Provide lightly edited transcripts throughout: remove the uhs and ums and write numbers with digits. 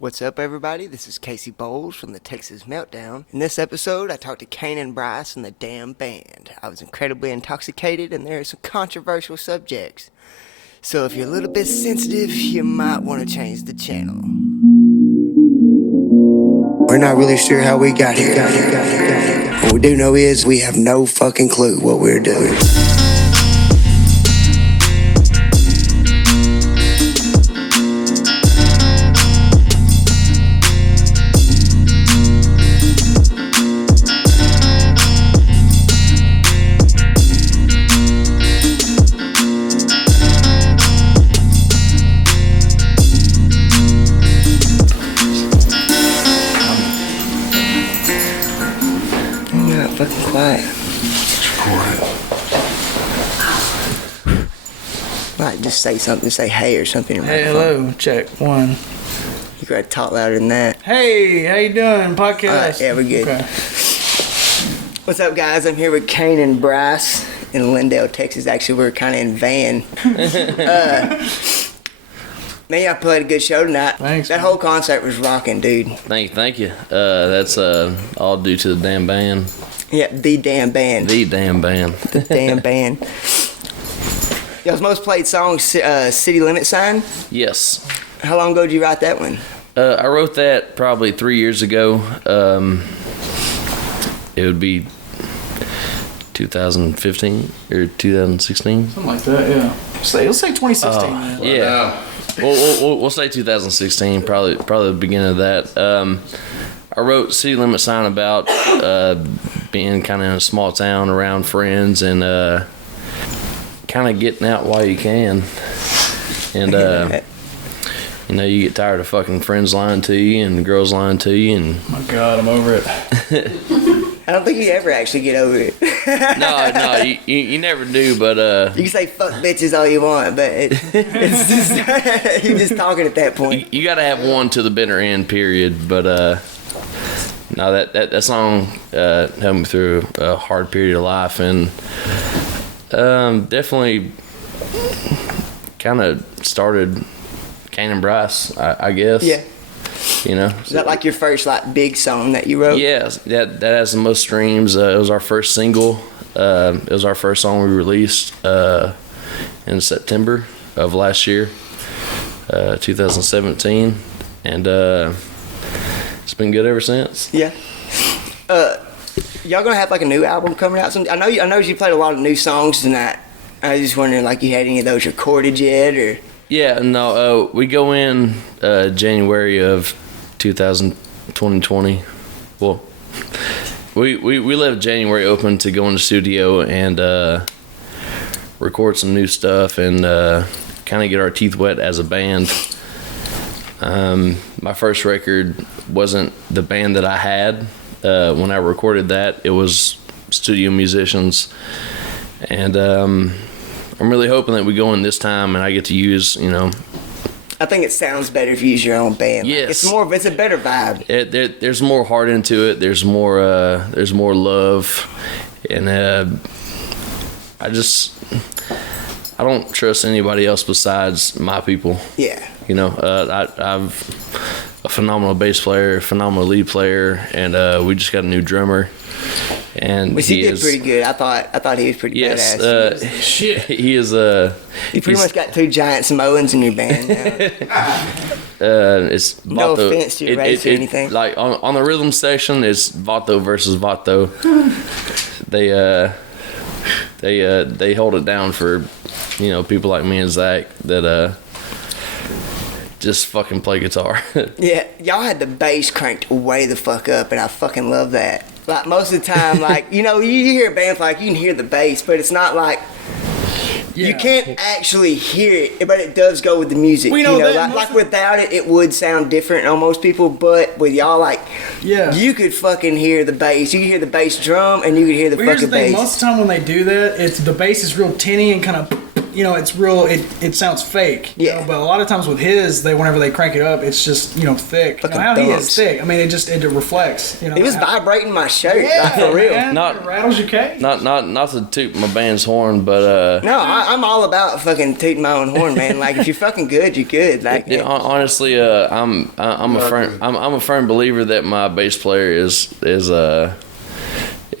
What's up, everybody? This is Casey Bowles from the Texas Meltdown. In this episode, I talked to Canaan Bryce and the damn band. I was incredibly intoxicated, and there are some controversial subjects. So if you're a little bit sensitive, you might want to change the channel. We're not really sure how we got here. What we do know is we have no fucking clue what we're doing. Fucking quiet. Might just say something, say hey or something. Hey, hello, check one. You gotta talk louder than that. Hey, how you doing? Podcast. Yeah, we're good. Okay. What's up, guys? I'm here with Canaan Bryce in Lindale, Texas. Actually, we're kind of in van. Man, y'all played a good show tonight. Thanks. That whole concert was rocking, dude. Thank you. That's all due to the damn band. Yeah, the damn band. The damn band. The damn band. Y'all's most played song, City Limit Sign? Yes. How long ago did you write that one? I wrote that probably 3 years ago. It would be 2015 or 2016. Something like that, yeah. Let's say 2016. Yeah. We'll say 2016, probably the beginning of that. I wrote City Limit Sign about being kind of in a small town around friends and kind of getting out while you can. And, you get tired of fucking friends lying to you and girls lying to you. And oh my God, I'm over it. I don't think you ever actually get over it. No, you never do, but... You can say fuck bitches all you want, but it's just... you're just talking at that point. You gotta have one to the bitter end, period, but... No, that song helped me through a hard period of life, and definitely kind of started Canaan Bryce, I guess. Yeah. You know. Is that like your first big song that you wrote? Yeah, that has the most streams. It was our first single. It was our first song we released in September of last year, 2017, and it's been good ever since. Yeah. Y'all gonna have like a new album coming out soon? I know you played a lot of new songs tonight. I was just wondering, like, you had any of those recorded yet, or? Yeah, no, we go in January of 2020. Well, we left January open to go in the studio and record some new stuff and kind of get our teeth wet as a band. My first record wasn't the band that I had. When I recorded that, it was studio musicians. And I'm really hoping that we go in this time and I get to use, I think it sounds better if you use your own band. Yes. Like, it's a better vibe. There's more heart into it. There's more love. And I don't trust anybody else besides my people. Yeah. I've a phenomenal bass player, a phenomenal lead player, and we just got a new drummer. And which he did pretty good. I thought he was pretty badass. Shit. He is you pretty much got two giant Samoans in your band now. It's Vato. No offense to your race or anything. Like on the rhythm section, it's Vato versus Vato. They hold it down for people like me and Zach that just fucking play guitar. Yeah, y'all had the bass cranked way the fuck up, and I fucking love that. Like, most of the time, you hear bands like, you can hear the bass, but it's not like, you can't actually hear it, but it does go with the music. Like without it, it would sound different on most people, but with y'all, you could fucking hear the bass. You could hear the bass drum, and you could hear the fucking bass. Most of the time when they do that, the bass is real tinny and kind of, it's real. It sounds fake. Yeah. But a lot of times with his, whenever they crank it up, it's just thick. Fucking How he thumps. is thick. I mean, it reflects. It was vibrating my shirt, like, for real. Man, it rattles your cage. Not to toot my band's horn, but No, I'm all about fucking tooting my own horn, man. Like, if you're fucking good, you're good. Like, honestly, I'm a firm believer that my bass player is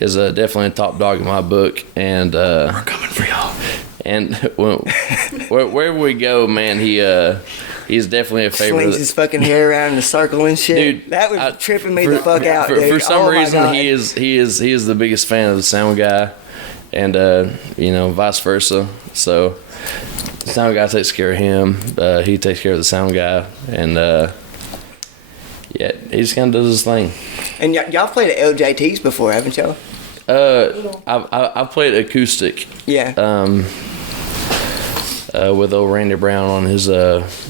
definitely a top dog in my book, and We're coming for y'all. And wherever we go, man, he's definitely a favorite. slings his fucking hair around in a circle and shit. Dude, that was tripping me the fuck out, dude. For some Oh my reason, God. he is the biggest fan of the sound guy, and vice versa. So the sound guy takes care of him. He takes care of the sound guy, and he just kind of does his thing. And y'all played at LJTs before, haven't y'all? I've played acoustic. Yeah. With old Randy Brown on his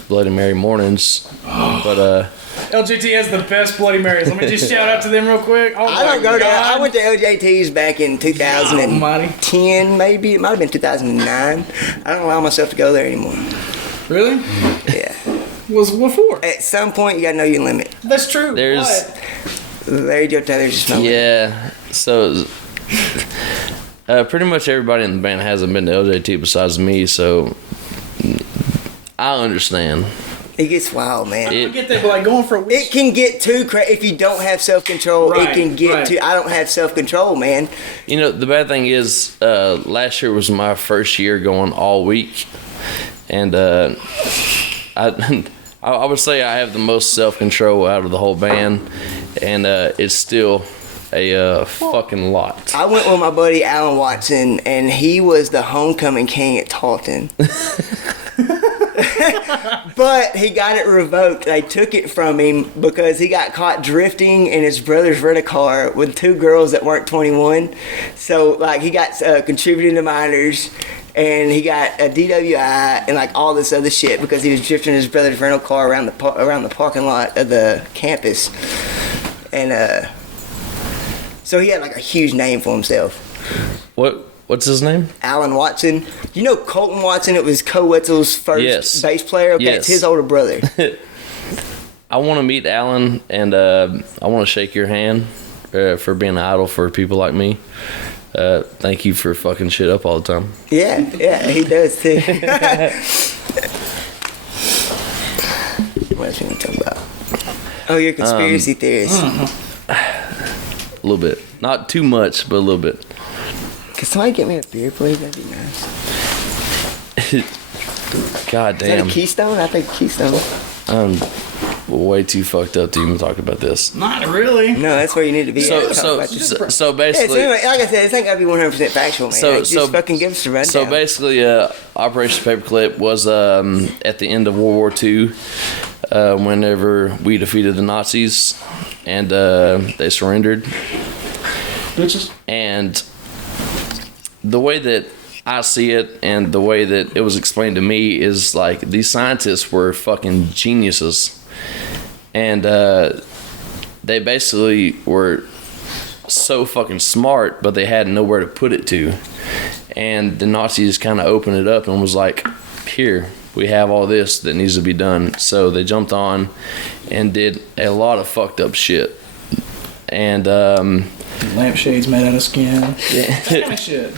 Bloody Mary mornings, but LJT has the best Bloody Marys. Let me just shout out to them real quick. Oh I don't go there. I went to LJTs back in 2010, maybe. It might have been 2009. I don't allow myself to go there anymore. Really? Yeah. What for? At some point, you gotta know your limit. That's true. There's- Larry Joe Taylor's just no limit. yeah. So pretty much everybody in the band hasn't been to LJT besides me, so I understand. It gets wild, man. I get that, but like going for a week. It can get too crazy if you don't have self-control. Right, it can get right. too. I don't have self-control, man. The bad thing is, last year was my first year going all week, and I would say I have the most self-control out of the whole band, and it's still a fucking lot. I went with my buddy Alan Watson, and he was the homecoming king at Taunton. But he got it revoked. They took it from him because he got caught drifting in his brother's rental car with two girls that weren't 21. So, like, he got contributing to minors, and he got a DWI and like all this other shit because he was drifting his brother's rental car around the parking lot of the campus. And so he had like a huge name for himself. What's his name? Alan Watson. You know Colton Watson? It was Co Wetzel's first bass player. Okay, Yes. it's his older brother. I want to meet Alan, and I want to shake your hand for being an idol for people like me. Thank you for fucking shit up all the time. Yeah, he does too. What else we gonna talk about? Oh, your conspiracy theories. A little bit, not too much, but a little bit. Could somebody get me a beer, please? That'd be nice. God Is that damn, a Keystone? I think Keystone. I'm way too fucked up to even talk about this. Not really. No, that's where you need to be. So at. Talk about this. so Yeah, so basically. anyway, like I said, this ain't gotta be 100% factual, man. Like, just fucking give us the rundown. So basically, Operation Paperclip was at the end of World War II, whenever we defeated the Nazis, and they surrendered. Bitches. And the way that I see it, and the way that it was explained to me, is like these scientists were fucking geniuses, and they basically were so fucking smart, but they had nowhere to put it to. And the Nazis kind of opened it up and was like, here, we have all this that needs to be done. So they jumped on and did a lot of fucked up shit. And Lampshades made out of skin. yeah, That kind of shit.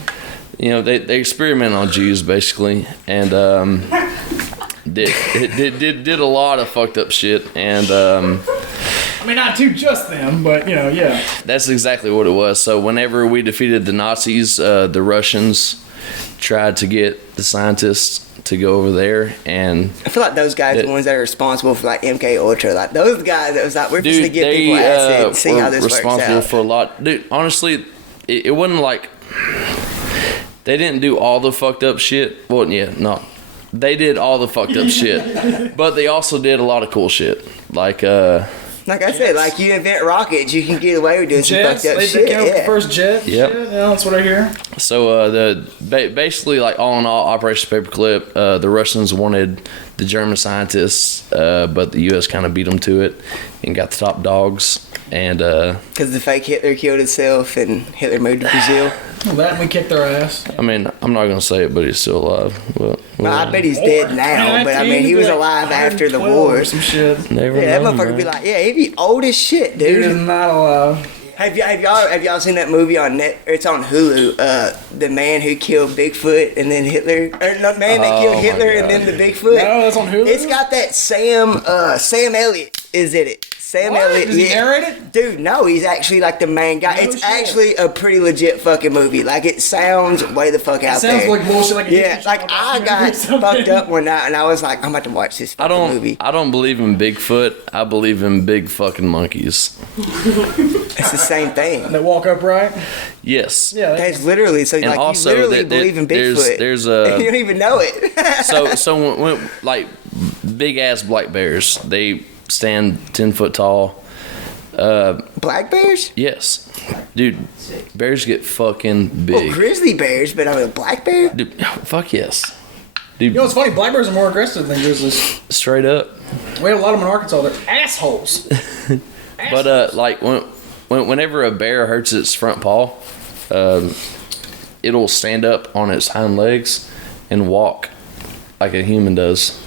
they experiment on Jews basically, and did a lot of fucked up shit. And I mean, not to just them, but yeah. that's exactly what it was. So whenever we defeated the Nazis, the Russians tried to get the scientists to go over there, and I feel like those guys are the ones that are responsible for like MK Ultra. Like those guys that was like, we're just gonna give people acid and see were how this works responsible out. for a lot. Dude, honestly, it wasn't like they didn't do all the fucked up shit. Well, yeah, no, they did all the fucked up shit, but they also did a lot of cool shit. Like I said, like you invent rockets, you can get away with doing Jets. some fucked up They shit. came up with the Yeah. first jet. Yep. Shit. Yeah, that's what I hear. So basically, like all in all, Operation Paperclip, the Russians wanted the German scientists, but the U.S. kind of beat them to it and got the top dogs. And Because the fake Hitler killed himself and Hitler moved to Brazil. Well, that and we kicked their ass. I mean, I'm not gonna say it, but he's still alive. Well, I bet he's dead now, but I mean, he was alive after the war. Some shit. Never Yeah, that know, motherfucker man. be like, yeah, he be old as shit, Dude is dude. not alive. Have y'all seen that movie on it's on Hulu? The man who killed Bigfoot and then Hitler, or no, man that killed Oh, my Hitler and God. then the Bigfoot. No, that's on Hulu? It's got that Sam Elliott is in it. Sam What? Elliott. Does he narrate it? Dude, no, he's actually like the main guy. No It's shit. actually a pretty legit fucking movie. Like it sounds way the fuck out Sounds there. like bullshit. Like a Yeah, Disney like Channel I got documentary or something. fucked up one night and I was like, I'm about to watch this I fucking movie. don't believe in Bigfoot. I believe in big fucking monkeys. It's the same thing. That walk upright? Yes. Yeah. That's literally so. And like also you literally that believe in Bigfoot. there's you don't even know it. so when like big ass black bears, they stand 10 foot tall. Black bears? Yes, dude, bears get fucking Well, big. grizzly bears, but I mean, a black bear? Dude, fuck yes, dude. You know what's funny? Black bears are more aggressive than grizzlies. Straight up. We have a lot of them in Arkansas. They're assholes. But like whenever a bear hurts its front paw, it'll stand up on its hind legs and walk like a human does.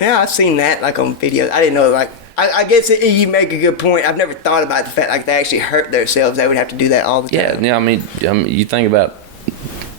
Yeah, I've seen that like on videos. I didn't know like. I guess you make a good point. I've never thought about the fact like they actually hurt themselves. They would have to do that all the time. Yeah. I mean, you think about,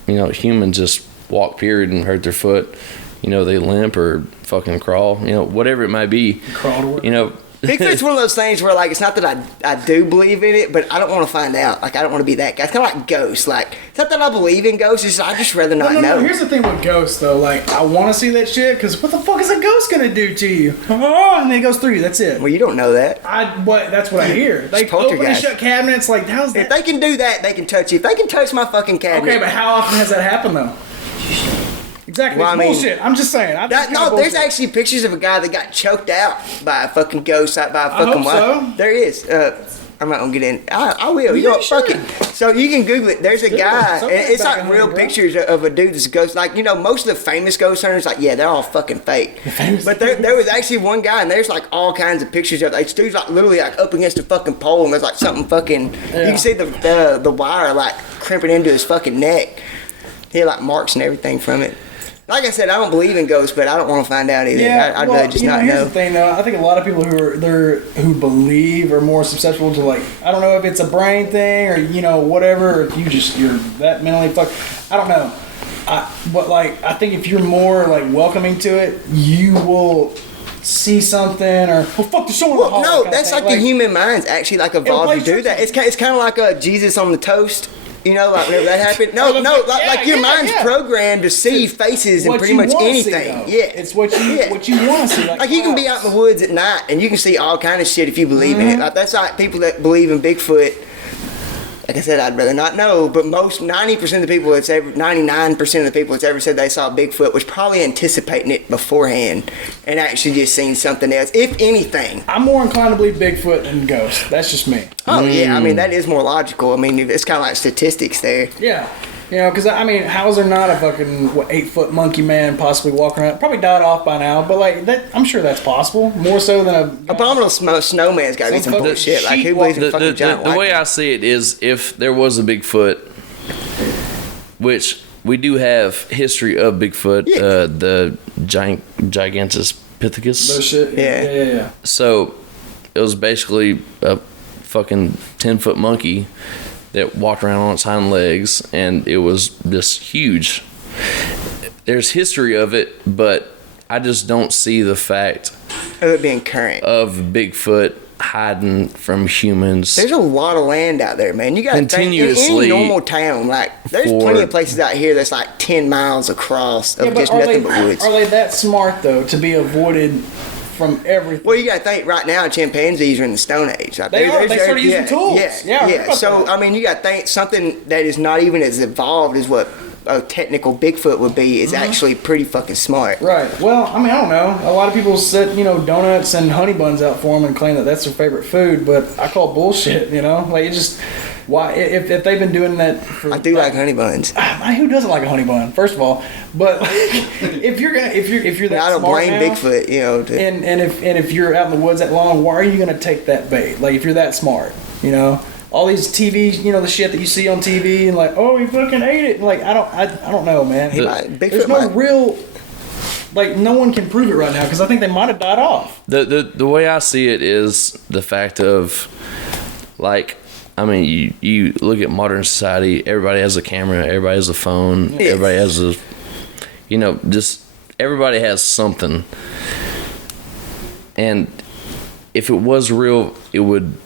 humans just walk period and hurt their foot. They limp or fucking crawl. Whatever it might be. Crawl to work. Bigfoot's one of those things where like it's not that I do believe in it, but I don't want to find out. Like I don't want to be that guy. It's kind of like ghosts. Like it's not that I believe in ghosts. It's just, I just rather not No, know. here's the thing with ghosts, though. Like, I want to see that shit, because what the fuck is a ghost gonna do to you? Oh, and then it goes through you. That's it. Well, you don't know that. That's what I hear. They open and poltergeist. shut cabinets. Like, how's If that? they can do that, they can touch you. If they can touch my fucking cabinet. Okay, but how often has that happened, though? Exactly. Well, it's I mean, bullshit. I'm just saying. I think it's kinda there's bullshit. actually pictures of a guy that got choked out by a fucking ghost, by a fucking hope wife. so. There is. I'm not gonna get in. I will. You know what? sure. Fuck it. So you can Google it. There's a guy, and Somebody's it's back like in real Honey, bro. pictures of a dude that's a ghost. Like most of the famous ghost hunters, like they're all fucking fake. But there was actually one guy, and there's like all kinds of pictures of this dude's like literally like up against a fucking pole, and there's like something fucking. You can see the wire like crimping into his fucking neck. He had like marks and everything from it. Like I said, I don't believe in ghosts, but I don't want to find out either. I'd rather just not here's know. the thing, though. I think a lot of people who believe are more susceptible to, like, I don't know if it's a brain thing or whatever, or if you're that mentally fucked. I don't know. But I think if you're more like welcoming to it, you will see something or fuck the show. Well, no, that's like the human mind's actually like evolved to do that. It's kind of like Jesus on the toast. Like whenever that happened. Like your mind's programmed to see faces and pretty much anything. It's what you want to see. Like you can be out in the woods at night and you can see all kind of shit if you believe in it. Like that's like people that believe in Bigfoot. Like I said, I'd rather not know, but 99% of the people that's ever said they saw Bigfoot was probably anticipating it beforehand and actually just seen something else, if anything. I'm more inclined to believe Bigfoot than ghosts. That's just me. Oh yeah, I mean that is more logical. I mean it's kind of like statistics there. Yeah. Because how is there not a fucking 8-foot monkey man possibly walking around? Probably died off by now, but I'm sure that's possible. More so than a Abominable snowman's got to be some fucking bullshit. Like who sheep believes in The fucking giant way white I see it is, if there was a Bigfoot, which we do have history of Bigfoot, the Gigantus Pithecus. those shit. Yeah. So it was basically a fucking 10-foot monkey that walked around on its hind legs, and it was just huge. There's history of it, but I just don't see the fact of it being current. of Bigfoot hiding from humans. There's a lot of land out there, man. You got to think in Continuously any normal town. Like there's plenty of places out here that's like 10 miles across of just nothing but woods. Are they that smart though to be avoided from everything? Well, you got to think right now, chimpanzees are in the Stone Age. Like, They started using tools. Yeah. So, I mean, you got to think something that is not even as evolved as what a technical Bigfoot would be is actually pretty fucking smart. Right. Well, I don't know. A lot of people set, donuts and honey buns out for them and claim that that's their favorite food, but I call bullshit, Like, it just... Why, if they've been doing that for... I do like honey buns. Who doesn't like a honey bun, first of all? But if you're that I don't smart blame now, Bigfoot, and if you're out in the woods that long, why are you gonna take that bait? Like if you're that smart, all these TV, the shit that you see on TV, and like, oh, he fucking ate it. Like, I don't know, man. There's no real, like, no one can prove it right now because I think they might have died off. The way I see it is the fact of, like, I mean, you look at modern society. Everybody has a camera. Everybody has a phone. Yeah. Everybody has a, just everybody has something. And if it was real, it would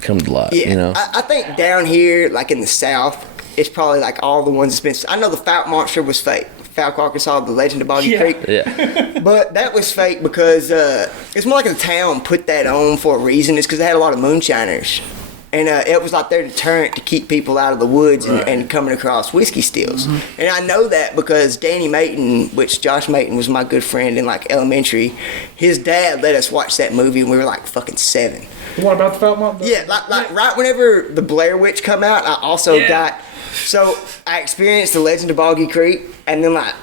come to light. Yeah, I think down here, like in the South, it's probably like all the ones that's been. I know the Fouke Monster was fake. Fouke, Arkansas, the Legend of Boggy Creek. Yeah. But that was fake because it's more like the town put that on for a reason. It's because they had a lot of moonshiners. And it was like their deterrent to keep people out of the woods and coming across whiskey stills. Mm-hmm. And I know that because Danny Mayton, which Josh Mayton was my good friend in like elementary, his dad let us watch that movie when we were like fucking 7. What about the Fouke Monster? Yeah, like right whenever the Blair Witch come out, I also got. So I experienced the Legend of Boggy Creek, and then like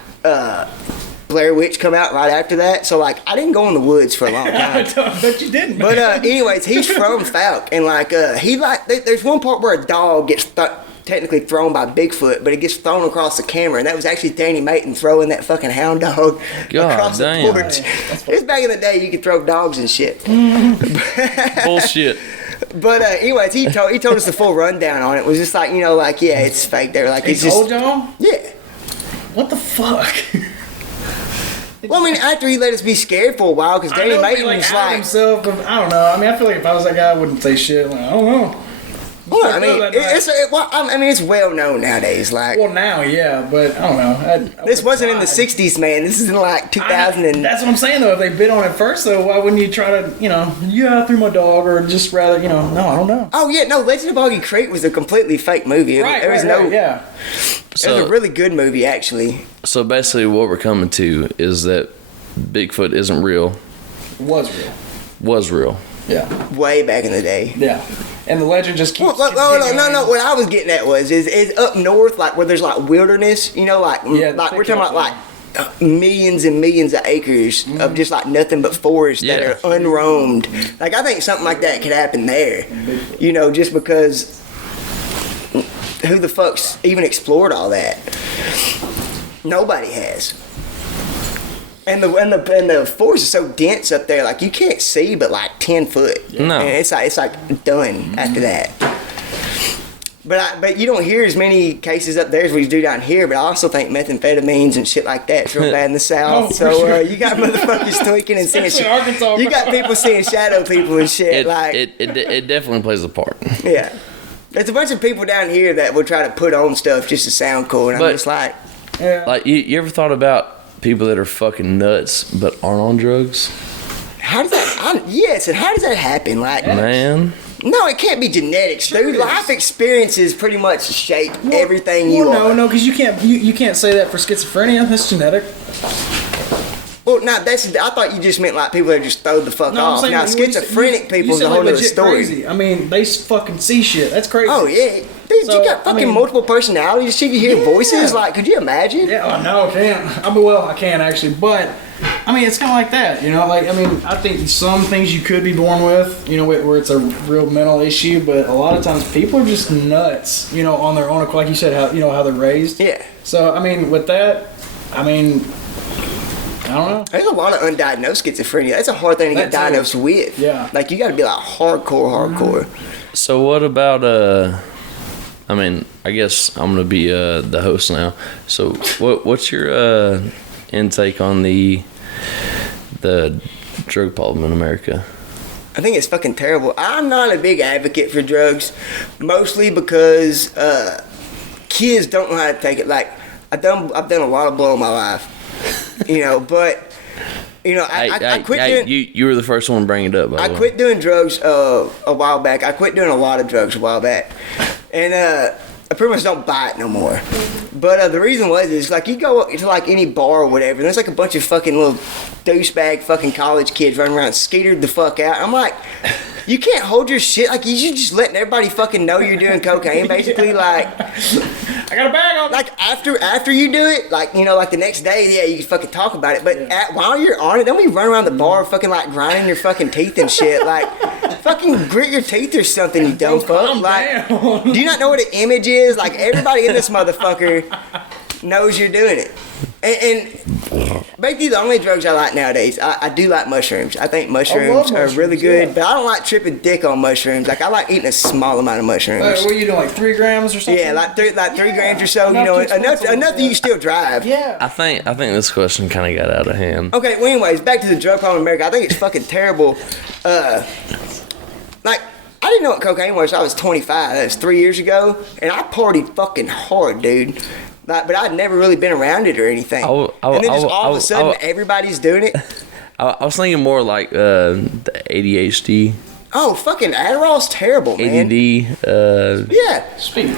Blair Witch come out right after that. So like I didn't go in the woods for a long time. I bet you didn't. But anyways, he's from Fouke, and like there's one part where a dog gets technically thrown by Bigfoot, but it gets thrown across the camera, and that was actually Danny Mayton throwing that fucking hound dog across the porch. It's back in the day you could throw dogs and shit. Bullshit. But anyways, he told us the full rundown on it. It was just like it's fake. They were like, it's just y'all. Yeah. What the fuck? Well, I mean, after he let us be scared for a while, because Danny Mayton was like himself. I don't know. I mean, I feel like if I was that guy, I wouldn't say shit. Like, I don't know. Well, I mean, it's well known nowadays. Like, well, now, yeah, but I don't know. This wasn't in the '60s, man. This is in like 2000. That's what I'm saying, though. If they bid on it first, though, why wouldn't you try to, through my dog, or just rather, no, I don't know. Oh yeah, no, Legend of Boggy Creek was a completely fake movie. Yeah. It was a really good movie, actually. So basically, what we're coming to is that Bigfoot isn't real. Was real. Yeah. Way back in the day. Yeah. And the legend just keeps. No. What I was getting at is up north, like where there's like wilderness, we're talking about like millions and millions of acres of just like nothing but forest that are unroamed. Like I think something like that could happen there, just because who the fuck's even explored all that? Nobody has. And the forest is so dense up there, like you can't see but like 10 foot. No, and it's like done after that. But you don't hear as many cases up there as we do down here. But I also think methamphetamines and shit like that's real bad in the South. Sure. You got motherfuckers tweaking and seeing shit. You got people seeing shadow people and shit. It definitely plays a part. Yeah, there's a bunch of people down here that will try to put on stuff just to sound cool, and I'm just like, like you ever thought about people that are fucking nuts but aren't on drugs? How does that? Yes, and how does that happen? Like, man. No, it can't be genetics, dude. Life experiences pretty much shape everything you are. No, because you can't say that for schizophrenia. That's genetic. Well, now I thought you just meant like people that just throw the fuck off. Now schizophrenic people is a whole other story. Crazy. I mean, they fucking see shit. That's crazy. Oh yeah. Dude, you got fucking multiple personalities. Shit, you hear voices. Like, could you imagine? Yeah, no, I can't. I can actually, but I mean, it's kind of like that, I think some things you could be born with, where it's a real mental issue, but a lot of times people are just nuts, on their own, like you said, how they're raised. Yeah. So, I mean, with that, I don't know. There's a lot of undiagnosed schizophrenia. That's a hard thing to get diagnosed with. Yeah. Like, you got to be like hardcore. So what about I guess I'm gonna be the host now. So what's your intake on the drug problem in America? I think it's fucking terrible. I'm not a big advocate for drugs, mostly because kids don't know how to take it. Like I've done a lot of blow in my life, but. I quit doing. You were the first one to bring it up. I quit doing drugs a while back. I quit doing a lot of drugs a while back, and I pretty much don't buy it no more. But the reason is like you go to like any bar or whatever, and there's like a bunch of fucking little douchebag fucking college kids running around skeetered the fuck out. I'm like, you can't hold your shit. Like you just letting everybody fucking know you're doing cocaine, basically. Like, I got a bag on. Like after you do it, like like the next day, yeah, you can fucking talk about it. But while you're on it, don't be running around the bar fucking like grinding your fucking teeth and shit. Like fucking grit your teeth or something, you dumb fuck. Like, do you not know what an image is? Like everybody in this motherfucker knows you're doing it. And basically the only drugs I like nowadays, I do like mushrooms. I think mushrooms are really good, but I don't like tripping dick on mushrooms. Like I like eating a small amount of mushrooms. What are you doing, like 3 grams or something? Yeah, like 3 grams or so. Enough that you can still drive. Yeah. I think this question kind of got out of hand. Okay, well anyways, back to the drug problem in America. I think it's fucking terrible. Like I didn't know what cocaine was until I was 25. That was 3 years ago, and I partied fucking hard, dude. Like, but I'd never really been around it or anything. And then just all of a sudden, everybody's doing it. I was thinking more like the ADHD. Oh, fucking Adderall's terrible, man. ADD. Yeah. Speed.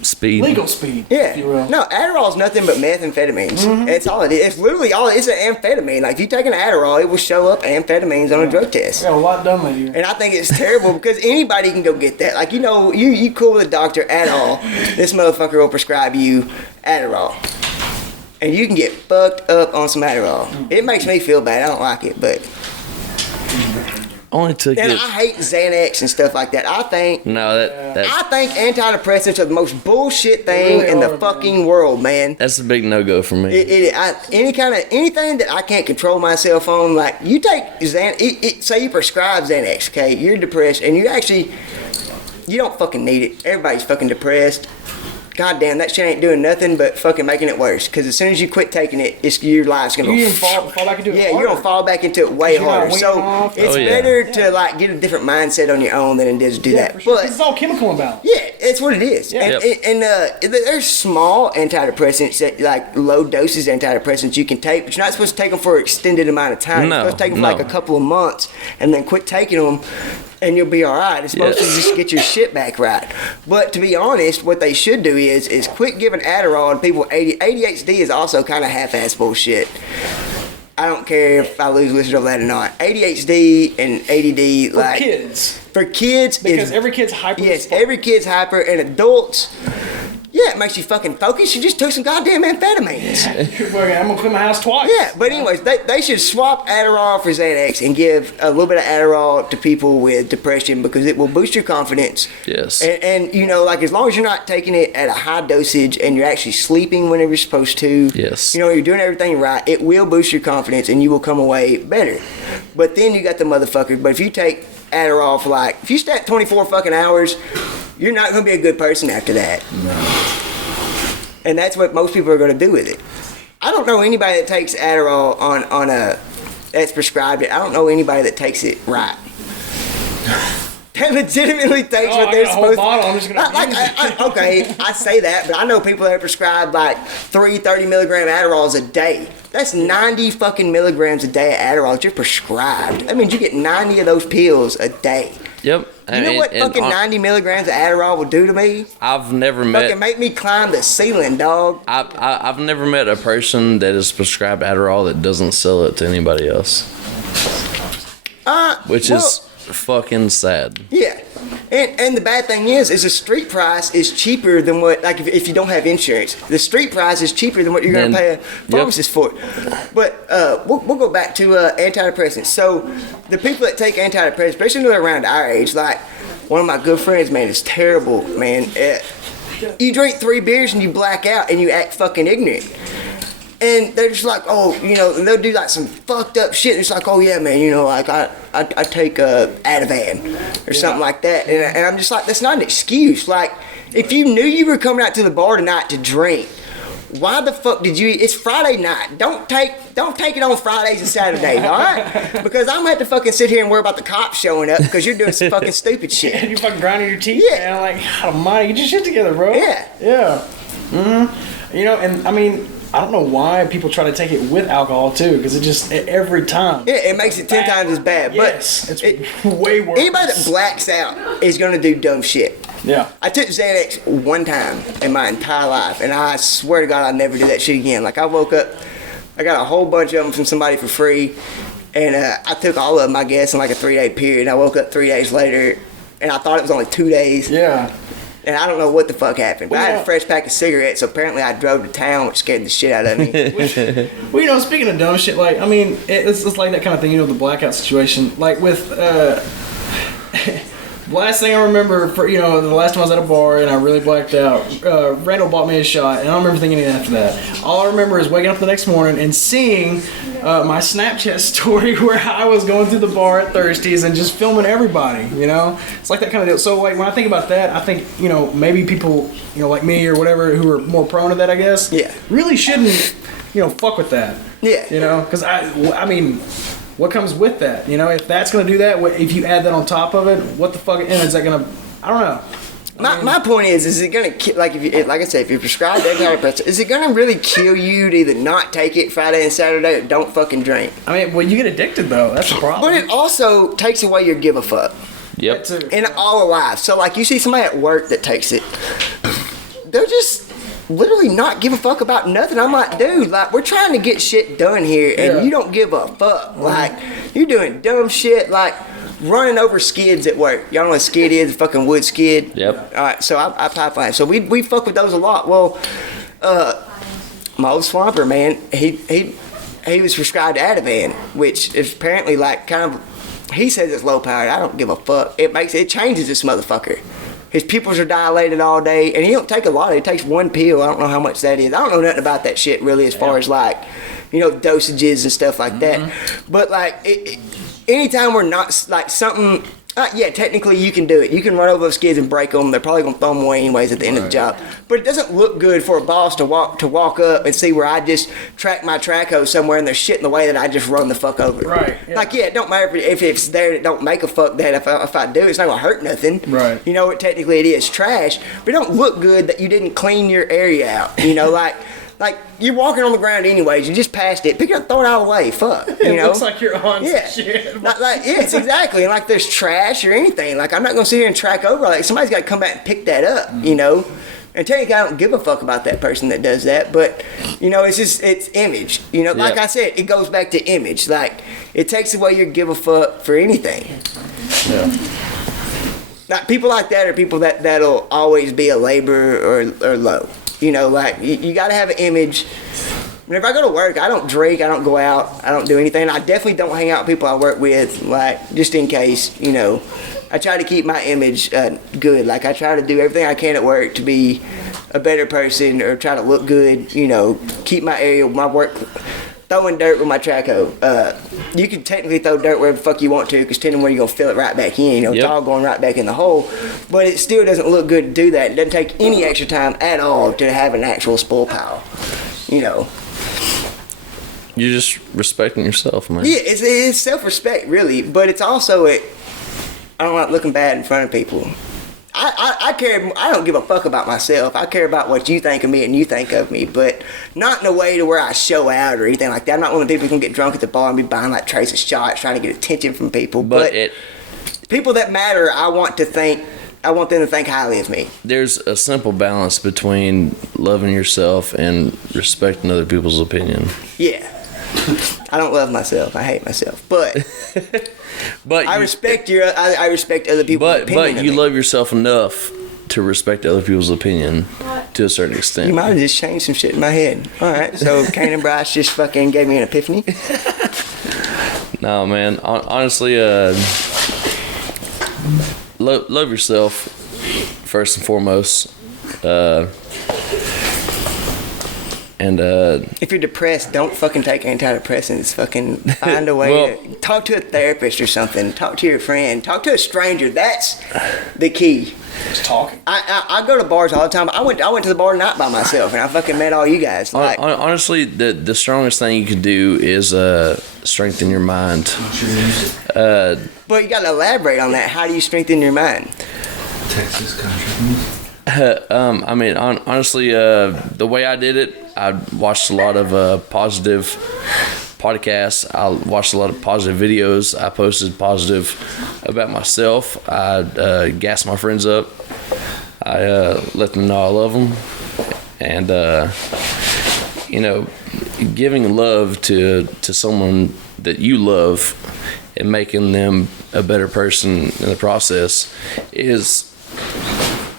Speed. Legal speed. Yeah. If you will. No, Adderall's nothing but methamphetamines. It's all it is. It's literally it's an amphetamine. Like if you take an Adderall, it will show up amphetamines on a drug test. Got a lot done with you. And I think it's terrible because anybody can go get that. Like, you cool with a doctor at all, this motherfucker will prescribe you Adderall. And you can get fucked up on some Adderall. It makes me feel bad. I don't like it, but... Only took And it. I hate Xanax and stuff like that. I think antidepressants are the most bullshit thing in the fucking world, man. That's a big no-go for me. Anything that I can't control myself on, like you take Xanax, say you prescribe Xanax, okay, you're depressed and you don't fucking need it. Everybody's fucking depressed. God damn, that shit ain't doing nothing but fucking making it worse. Because as soon as you quit taking it, your life's gonna fall back into it. Yeah, you're gonna fall back into it way harder. So it's better to like get a different mindset on your own than it is to do that. Sure. But it's all chemical imbalance. yeah, it's what it is. Yeah. And there's small antidepressants, that, like low doses antidepressants you can take, but you're not supposed to take them for an extended amount of time. You're supposed to take them for like a couple of months and then quit taking them. And you'll be all right. It's supposed to just get your shit back right. But to be honest, what they should do is quit giving Adderall to people. ADHD is also kind of half-ass bullshit. I don't care if I lose listeners over that or not. ADHD and ADD, For kids. Because every kid's hyper. Yes, every kid's hyper, and adults. Yeah, it makes you fucking focus. You just took some goddamn amphetamines. I'm gonna clean my house twice. Yeah, but anyways, they should swap Adderall for Xanax and give a little bit of Adderall to people with depression because it will boost your confidence. Yes. And like as long as you're not taking it at a high dosage and you're actually sleeping whenever you're supposed to. Yes. You're doing everything right. It will boost your confidence and you will come away better. But then you got the motherfuckers. But if you take Adderall for if you stay at 24 fucking hours, you're not going to be a good person after that. No. And that's what most people are going to do with it. I don't know anybody that takes Adderall on that's prescribed it. I don't know anybody that takes it right. That legitimately takes what they're supposed to. I'm just gonna okay, I say that, but I know people that are prescribed 3 30-milligram Adderalls a day. That's 90 fucking milligrams a day of Adderall. You're prescribed. That means you get 90 of those pills a day. Yep. You know what fucking 90 milligrams of Adderall will do to me? I've never met. Fucking make me climb the ceiling, dog. I've never met a person that is prescribed Adderall that doesn't sell it to anybody else. Which is fucking sad. Yeah. And the bad thing is the street price is cheaper than what, if you don't have insurance. The street price is cheaper than what you're going to pay a pharmacist for. But we'll go back to antidepressants. So the people that take antidepressants, especially when they're around our age, like one of my good friends, man, is terrible, man. You drink 3 beers and you black out and you act fucking ignorant. And they're just like, and they'll do some fucked up shit. It's like, oh yeah, man, I take Ativan or something like that. And I'm just like, that's not an excuse. Like, if you knew you were coming out to the bar tonight to drink, why the fuck did you? It's Friday night. Don't take it on Fridays and Saturdays, all right? Because I'm gonna have to fucking sit here and worry about the cops showing up because you're doing some fucking stupid shit. And you're fucking grinding your teeth. Yeah. Man, God almighty, get your shit together, bro. Yeah. Yeah. Mm-hmm. And I mean, I don't know why people try to take it with alcohol too, because it just every time. Yeah, it makes it 10 times as bad. Yes, but it's way worse. Anybody that blacks out is gonna do dumb shit. Yeah. I took Xanax one time in my entire life, and I swear to God I'll never do that shit again. Like I woke up, I got a whole bunch of them from somebody for free, and I took all of them, I guess, in a 3-day period. I woke up 3 days later, and I thought it was only 2 days. Yeah. And I don't know what the fuck happened. But I had a fresh pack of cigarettes, so apparently I drove to town, which scared the shit out of me. Well, you know, speaking of dumb shit, like, I mean, it's like that kind of thing, you know, the blackout situation. Like with, last thing I remember, for you know, the last time I was at a bar and I really blacked out, Randall bought me a shot, and I don't remember thinking anything after that. All I remember is waking up the next morning and seeing my Snapchat story where I was going through the bar at Thirsties and just filming everybody, you know? It's like that kind of deal. So, like, when I think about that, I think, you know, maybe people, you know, like me or whatever, who are more prone to that, I guess, really shouldn't, you know, fuck with that. Yeah. You know? Because, I mean... What comes with that? You know, if that's going to do that, if you add that on top of it, what the fuck is that going to... I don't know. My point is it going to... Like, like I said, if you're prescribed antidepressant, is it going to really kill you to either not take it Friday and Saturday or don't fucking drink? I mean, well, you get addicted, though. That's the problem. But it also takes away your give a fuck. Yep. In all of life. So, like, you see somebody at work that takes it, they're just... literally not give a fuck about nothing. I'm like, dude, like, we're trying to get shit done here, and you don't give a fuck. Like, you're doing dumb shit, like running over skids at work. Y'all know what a skid is? A fucking wood skid. Yep. All right, so I pipeline. So we fuck with those a lot. Well, my old swamper, man, he was prescribed Ativan, which is apparently like kind of, he says it's low powered. I don't give a fuck. It changes this motherfucker. His pupils are dilated all day, and he don't take a lot. He takes one pill. I don't know how much that is. I don't know nothing about that shit really, as far as like, you know, dosages and stuff like that. But like, anytime we're not like something, yeah, technically you can do it. You can run over those kids and break them. They're probably gonna throw them away anyways at the end of the job. But it doesn't look good for a boss to walk up and see where I just track my track hose somewhere and there's shit in the way that I just run the fuck over. Right. Yeah. Like, yeah, it don't matter if it's there. It don't make a fuck that if I do, it's not gonna hurt nothing. Right. You know, technically it is trash, but it don't look good that you didn't clean your area out. You know, like you're walking on the ground anyways. You just passed it. Pick it up, throw it all away. Fuck. You know. It looks like you're on shit. Yes, exactly. And like there's trash or anything. Like I'm not gonna sit here and track over. Like somebody's got to come back and pick that up. You know. And technically, I don't give a fuck about that person that does that. But you know, it's image. You know, like I said, it goes back to image. Like it takes away your give a fuck for anything. Yeah. Now, people like that are people that'll always be a laborer or low. You know, like, you got to have an image. Whenever I go to work, I don't drink, I don't go out, I don't do anything. I definitely don't hang out with people I work with, like, just in case, you know. I try to keep my image good. Like, I try to do everything I can at work to be a better person or try to look good, you know, keep my area, my work, throwing dirt with my track hoe. You can technically throw dirt wherever the fuck you want to, because depending where you're going to fill it right back in, you know, it's all going right back in the hole. But it still doesn't look good to do that. It doesn't take any extra time at all to have an actual spoil pile, you know. You're just respecting yourself, man. Yeah, it's self-respect, really, but it's also I don't like looking bad in front of people. I don't give a fuck about myself. I care about what you think of me and you think of me, but not in a way to where I show out or anything like that. I'm not one of the people who can get drunk at the bar and be buying like trays of shots, trying to get attention from people. But people that matter, I want them to think highly of me. There's a simple balance between loving yourself and respecting other people's opinion. Yeah. I don't love myself. I hate myself. But I respect I respect other people's opinion. But you love yourself enough to respect other people's opinion to a certain extent. You might have just changed some shit in my head. All right, so Canaan Bryce just fucking gave me an epiphany. No, man. Honestly, love yourself first and foremost. And if you're depressed, don't fucking take antidepressants. Fucking find a way to talk to a therapist or something. Talk to your friend. Talk to a stranger. That's the key. Just talking. I go to bars all the time. I went to the bar tonight by myself, and I fucking met all you guys. Like, honestly, the strongest thing you can do is strengthen your mind. But you got to elaborate on that. How do you strengthen your mind? Texas country. I mean, honestly, the way I did it, I watched a lot of positive podcasts. I watched a lot of positive videos. I posted positive about myself. I gassed my friends up. I let them know I love them. And, you know, giving love to someone that you love and making them a better person in the process is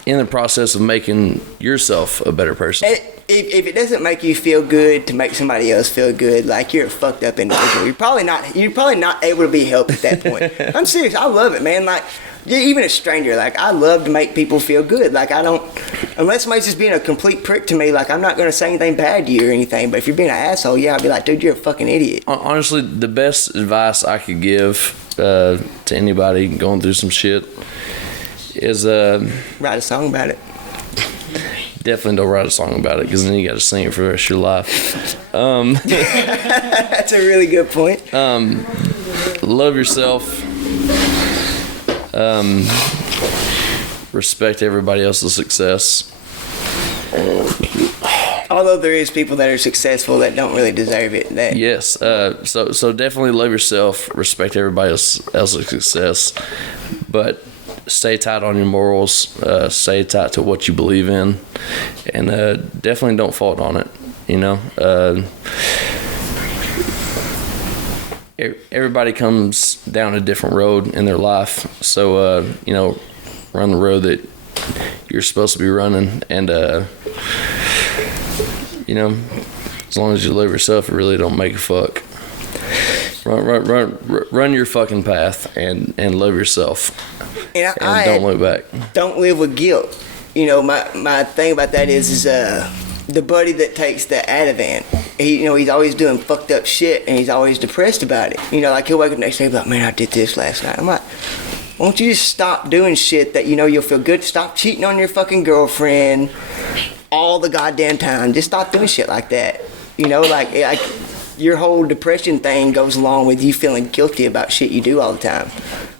in the process of making yourself a better person. If it doesn't make you feel good to make somebody else feel good, like you're a fucked up individual. You're probably not able to be helped at that point. I'm serious. I love it, man. Like, even a stranger, like, I love to make people feel good. Like, I don't, unless somebody's just being a complete prick to me, like, I'm not going to say anything bad to you or anything. But if you're being an asshole, yeah, I'll be like, dude, you're a fucking idiot. Honestly, the best advice I could give to anybody going through some shit is write a song about it. Definitely don't write a song about it, because then you got to sing it for the rest of your life. That's a really good point. Love yourself. Respect everybody else's success. Although there is people that are successful that don't really deserve it. Yes. So definitely love yourself. Respect everybody else's success. But stay tight on your morals. Stay tight to what you believe in, and definitely don't fault on it. Everybody comes down a different road in their life, so run the road that you're supposed to be running, and as long as you love yourself, it really don't make a fuck. Run your fucking path and love yourself. And don't look back. Don't live with guilt. My thing about that is the buddy that takes the Ativan. He's always doing fucked up shit, and he's always depressed about it. Like, he'll wake up the next day and be like, man, I did this last night. I'm like, why don't you just stop doing shit that you'll feel good? Stop cheating on your fucking girlfriend all the goddamn time. Just stop doing shit like that. Like your whole depression thing goes along with you feeling guilty about shit you do all the time.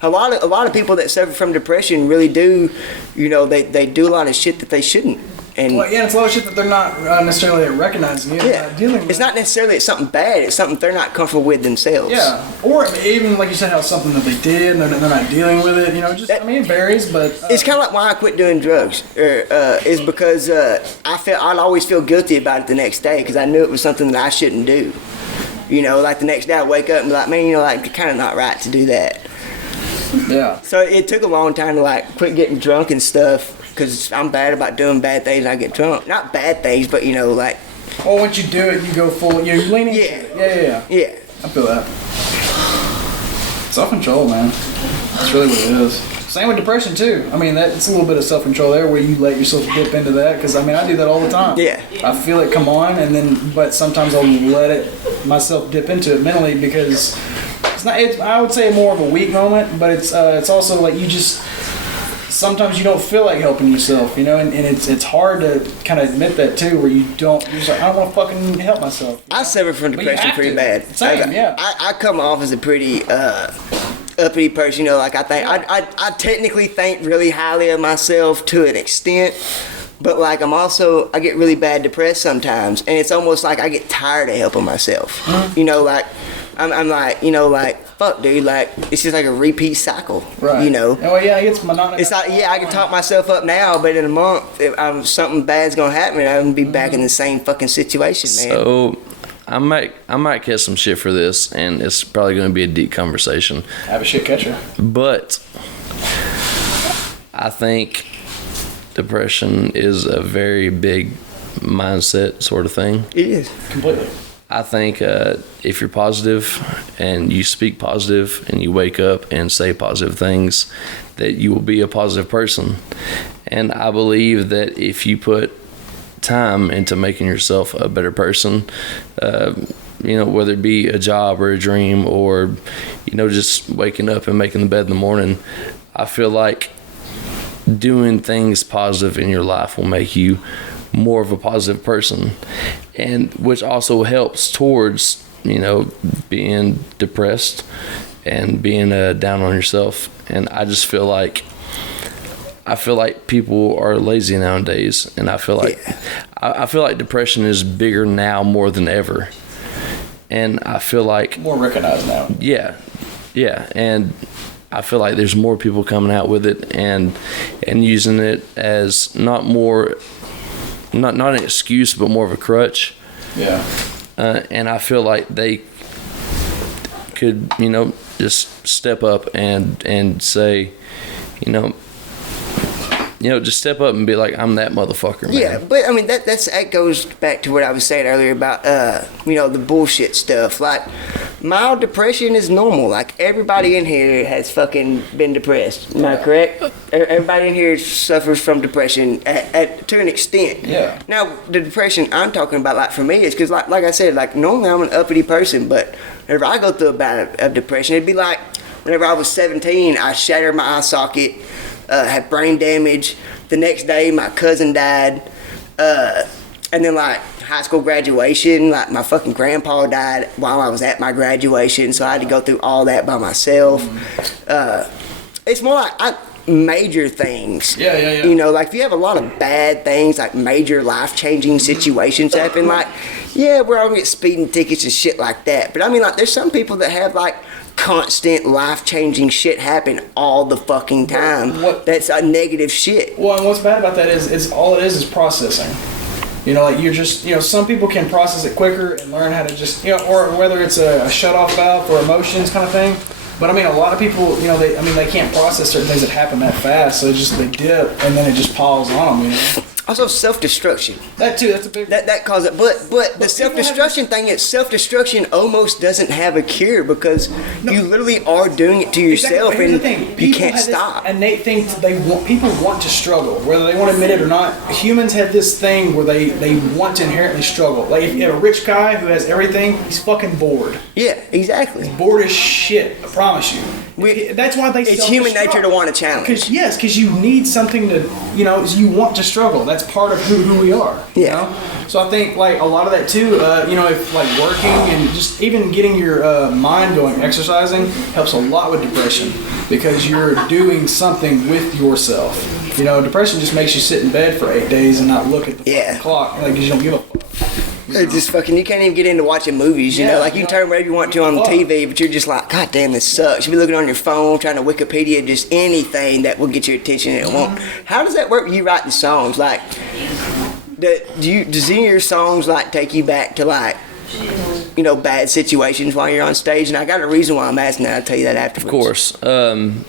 A lot of people that suffer from depression really do, they do a lot of shit that they shouldn't. And it's a lot of shit that they're not necessarily recognizing. Yeah, dealing with. It's not necessarily something bad. It's something they're not comfortable with themselves. Yeah, or even like you said, how something that they did and they're not dealing with it. It varies, but it's kind of like why I quit doing drugs. Is because I'd always feel guilty about it the next day because I knew it was something that I shouldn't do. Like the next day I wake up and be like, man, it's kind of not right to do that. Yeah. So it took a long time to like quit getting drunk and stuff. Because I'm bad about doing bad things and I get drunk. Not bad things, but like... Well, once you do it, you go full... You're leaning... Yeah. Yeah. I feel that. Self-control, man. That's really what it is. Same with depression, too. That's a little bit of self-control there where you let yourself dip into that. Because, I do that all the time. Yeah. I feel it come on, but sometimes I'll let myself dip into it mentally because it's not... I would say more of a weak moment, but it's also like you just... Sometimes you don't feel like helping yourself, and it's hard to kind of admit that too, where you're just like, I don't want to fucking help myself. I suffer from depression pretty bad. Same, yeah. I come off as a pretty uppity person, like I think I technically think really highly of myself to an extent, but like I get really bad depressed sometimes, and it's almost like I get tired of helping myself. Mm-hmm. Like I'm like, fuck, dude, like, it's just like a repeat cycle, right. Oh, yeah, it's monotonous. It's like, yeah, I can talk myself up now, but in a month, if something bad's gonna happen, I'm gonna be back in the same fucking situation, man. So, I might catch some shit for this, and it's probably gonna be a deep conversation. Have a shit catcher. But, I think depression is a very big mindset sort of thing. It is. Completely. I think if you're positive and you speak positive and you wake up and say positive things, that you will be a positive person. And I believe that if you put time into making yourself a better person, whether it be a job or a dream or, just waking up and making the bed in the morning, I feel like doing things positive in your life will make you more of a positive person, and which also helps towards being depressed and being down on yourself. And I just feel like people are lazy nowadays, and I feel like depression is bigger now more than ever, and I feel like more recognized now. Yeah, and I feel like there's more people coming out with it and using it as not an excuse, but more of a crutch. Yeah. And I feel like they could, just step up and say, just step up and be like, I'm that motherfucker, man. Yeah, but I mean that goes back to what I was saying earlier about the bullshit stuff. Like mild depression is normal. Like everybody in here has fucking been depressed. Am I correct? Everybody in here suffers from depression to an extent. Yeah. Now the depression I'm talking about, like for me, is because like I said, like normally I'm an uppity person, but whenever I go through a bout of depression, it'd be like whenever I was 17, I shattered my eye socket. Had brain damage. The next day, my cousin died. And then, like, high school graduation, like, my fucking grandpa died while I was at my graduation, so I had to go through all that by myself. It's more like major things. Yeah. Like, if you have a lot of bad things, like major life-changing situations happen, like, yeah, we're all gonna get speeding tickets and shit like that. But, I mean, like, there's some people that have, like, constant life-changing shit happen all the fucking time. That's a negative shit. Well, and what's bad about that is all it is processing. Like you're just, some people can process it quicker and learn how to just, or whether it's a shut-off valve for emotions kind of thing. But I mean, a lot of people, they can't process certain things that happen that fast, so they dip and then it just piles on them. Also, self-destruction. That too. That's a big. That causes it. But the self-destruction thing is self-destruction almost doesn't have a cure because you literally are doing it to yourself, and you can't stop. Innate thing people want to struggle, whether they want to admit it or not. Humans have this thing where they want to inherently struggle. Like if you have a rich guy who has everything, he's fucking bored. Yeah, exactly. He's bored as shit. I promise you. That's why they. It's human nature to want a challenge. Because you need something to, you want to struggle. That's part of who we are. Yeah. So I think like a lot of that too. If like working and just even getting your mind going, exercising helps a lot with depression because you're doing something with yourself. Depression just makes you sit in bed for 8 days and not look at the fucking clock, like because you don't give a fuck. It's just fucking, you can't even get into watching movies, you know? Like, you can turn whatever you want to on the TV, but you're just like, God damn, this sucks. You'll be looking on your phone, trying to Wikipedia just anything that will get your attention and it won't. How does that work when you writing songs? Like, does any of your songs, like, take you back to, like, bad situations while you're on stage? And I got a reason why I'm asking that. I'll tell you that afterwards. Of course.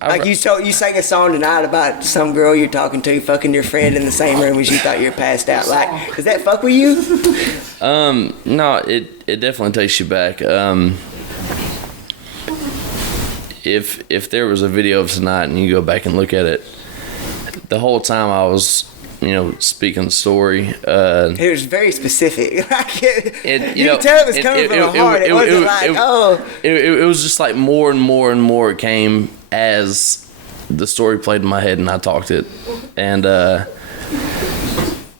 Like you sang a song tonight about some girl you're talking to fucking your friend in the same room as you thought you were passed out. Like, does that fuck with you? No, it definitely takes you back. If there was a video of tonight and you go back and look at it, the whole time I was, speaking the story. It was very specific. You could tell it was coming from the heart. It wasn't like, It was just like more and more and more it came as the story played in my head and I talked it. And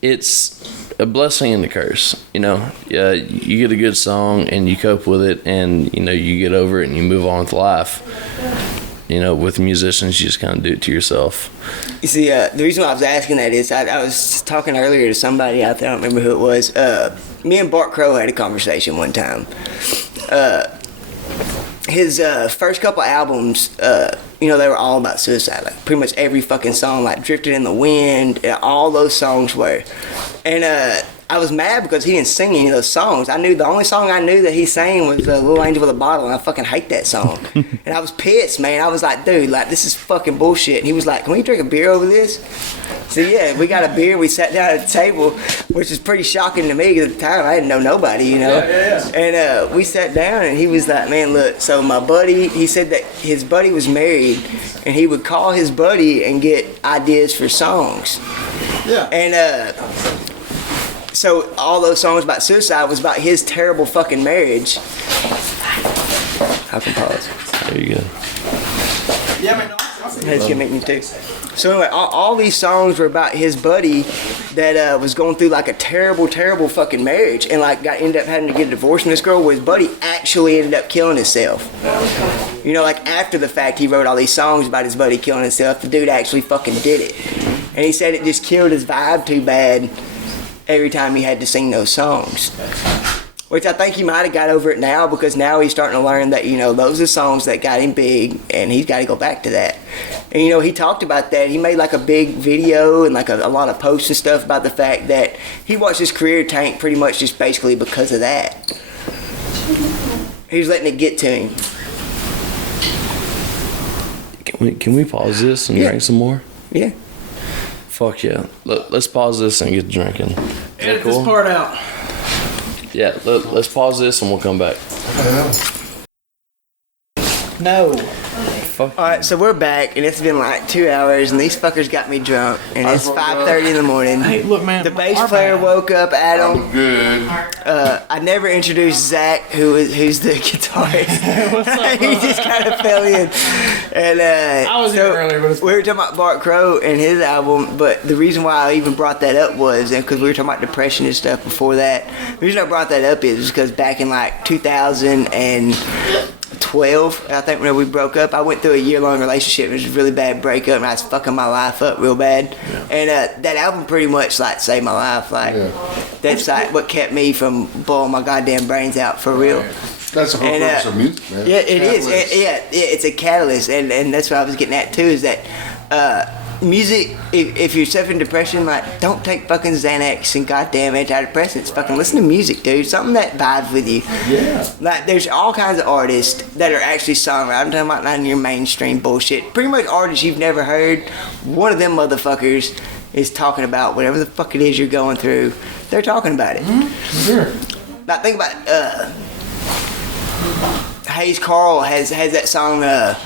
it's a blessing and a curse. You get a good song and you cope with it and, you get over it and you move on with life. With musicians, you just kind of do it to yourself. You see, the reason why I was asking that is I was talking earlier to somebody out there, I don't remember who it was. Me and Bart Crow had a conversation one time. His first couple albums, they were all about suicide. Like, pretty much every fucking song, like Drifted in the Wind, all those songs were. And I was mad because he didn't sing any of those songs. The only song I knew that he sang was Little Angel with a Bottle, and I fucking hate that song. And I was pissed, man. I was like, dude, like, this is fucking bullshit. And he was like, can we drink a beer over this? So yeah, we got a beer. We sat down at a table, which is pretty shocking to me because at the time I didn't know nobody, Yeah. And we sat down and he was like, man, look, so my buddy, he said that his buddy was married and he would call his buddy and get ideas for songs. Yeah. And so all those songs about suicide was about his terrible fucking marriage. I can pause. There you go. Yeah, man. It's gonna make me too. So anyway, all these songs were about his buddy that was going through like a terrible, terrible fucking marriage and like ended up having to get a divorce from this girl where his buddy actually ended up killing himself. Like after the fact, he wrote all these songs about his buddy killing himself. The dude actually fucking did it. And he said it just killed his vibe too bad every time he had to sing those songs. Which I think he might have got over it now because now he's starting to learn that, those are songs that got him big and he's got to go back to that. And, he talked about that. He made like a big video and like a lot of posts and stuff about the fact that he watched his career tank pretty much just basically because of that. He was letting it get to him. Can we pause this and drink some more? Yeah. Fuck yeah. Let's pause this and get drinking. Is that Edit cool? this part out. Yeah, let's pause this and we'll come back. No. Fuck. Alright, so we're back, and it's been like 2 hours, and these fuckers got me drunk, and it's 5:30 in the morning. Hey, look, man. The bass our player band. woke up, Adam. Good. I never introduced Zach, who's the guitarist. What's up, He bro? just kind of fell in. And I was here earlier, but it's we were talking about Bart Crow and his album, but the reason why I even brought that up was because we were talking about depression and stuff before that. The reason I brought that up is because back in like 2012, I think when we broke up, I went through a year-long relationship. It was a really bad breakup, and I was fucking my life up real bad. And that album pretty much like saved my life. Like that's like what kept me from blowing my goddamn brains out for real. That's the whole And, purpose of music, man. Yeah, it is. Catalyst. It's a catalyst, and that's what I was getting at too. Is that music? If you're suffering depression, like don't take fucking Xanax and goddamn antidepressants. Fucking listen to music, dude. Something that vibes with you. Yeah. Like there's all kinds of artists that are actually songwriters. I'm talking about not in your mainstream bullshit. Pretty much artists you've never heard. One of them motherfuckers is talking about whatever the fuck it is you're going through. They're talking about it. Sure. Now think about Hayes Carl has that song The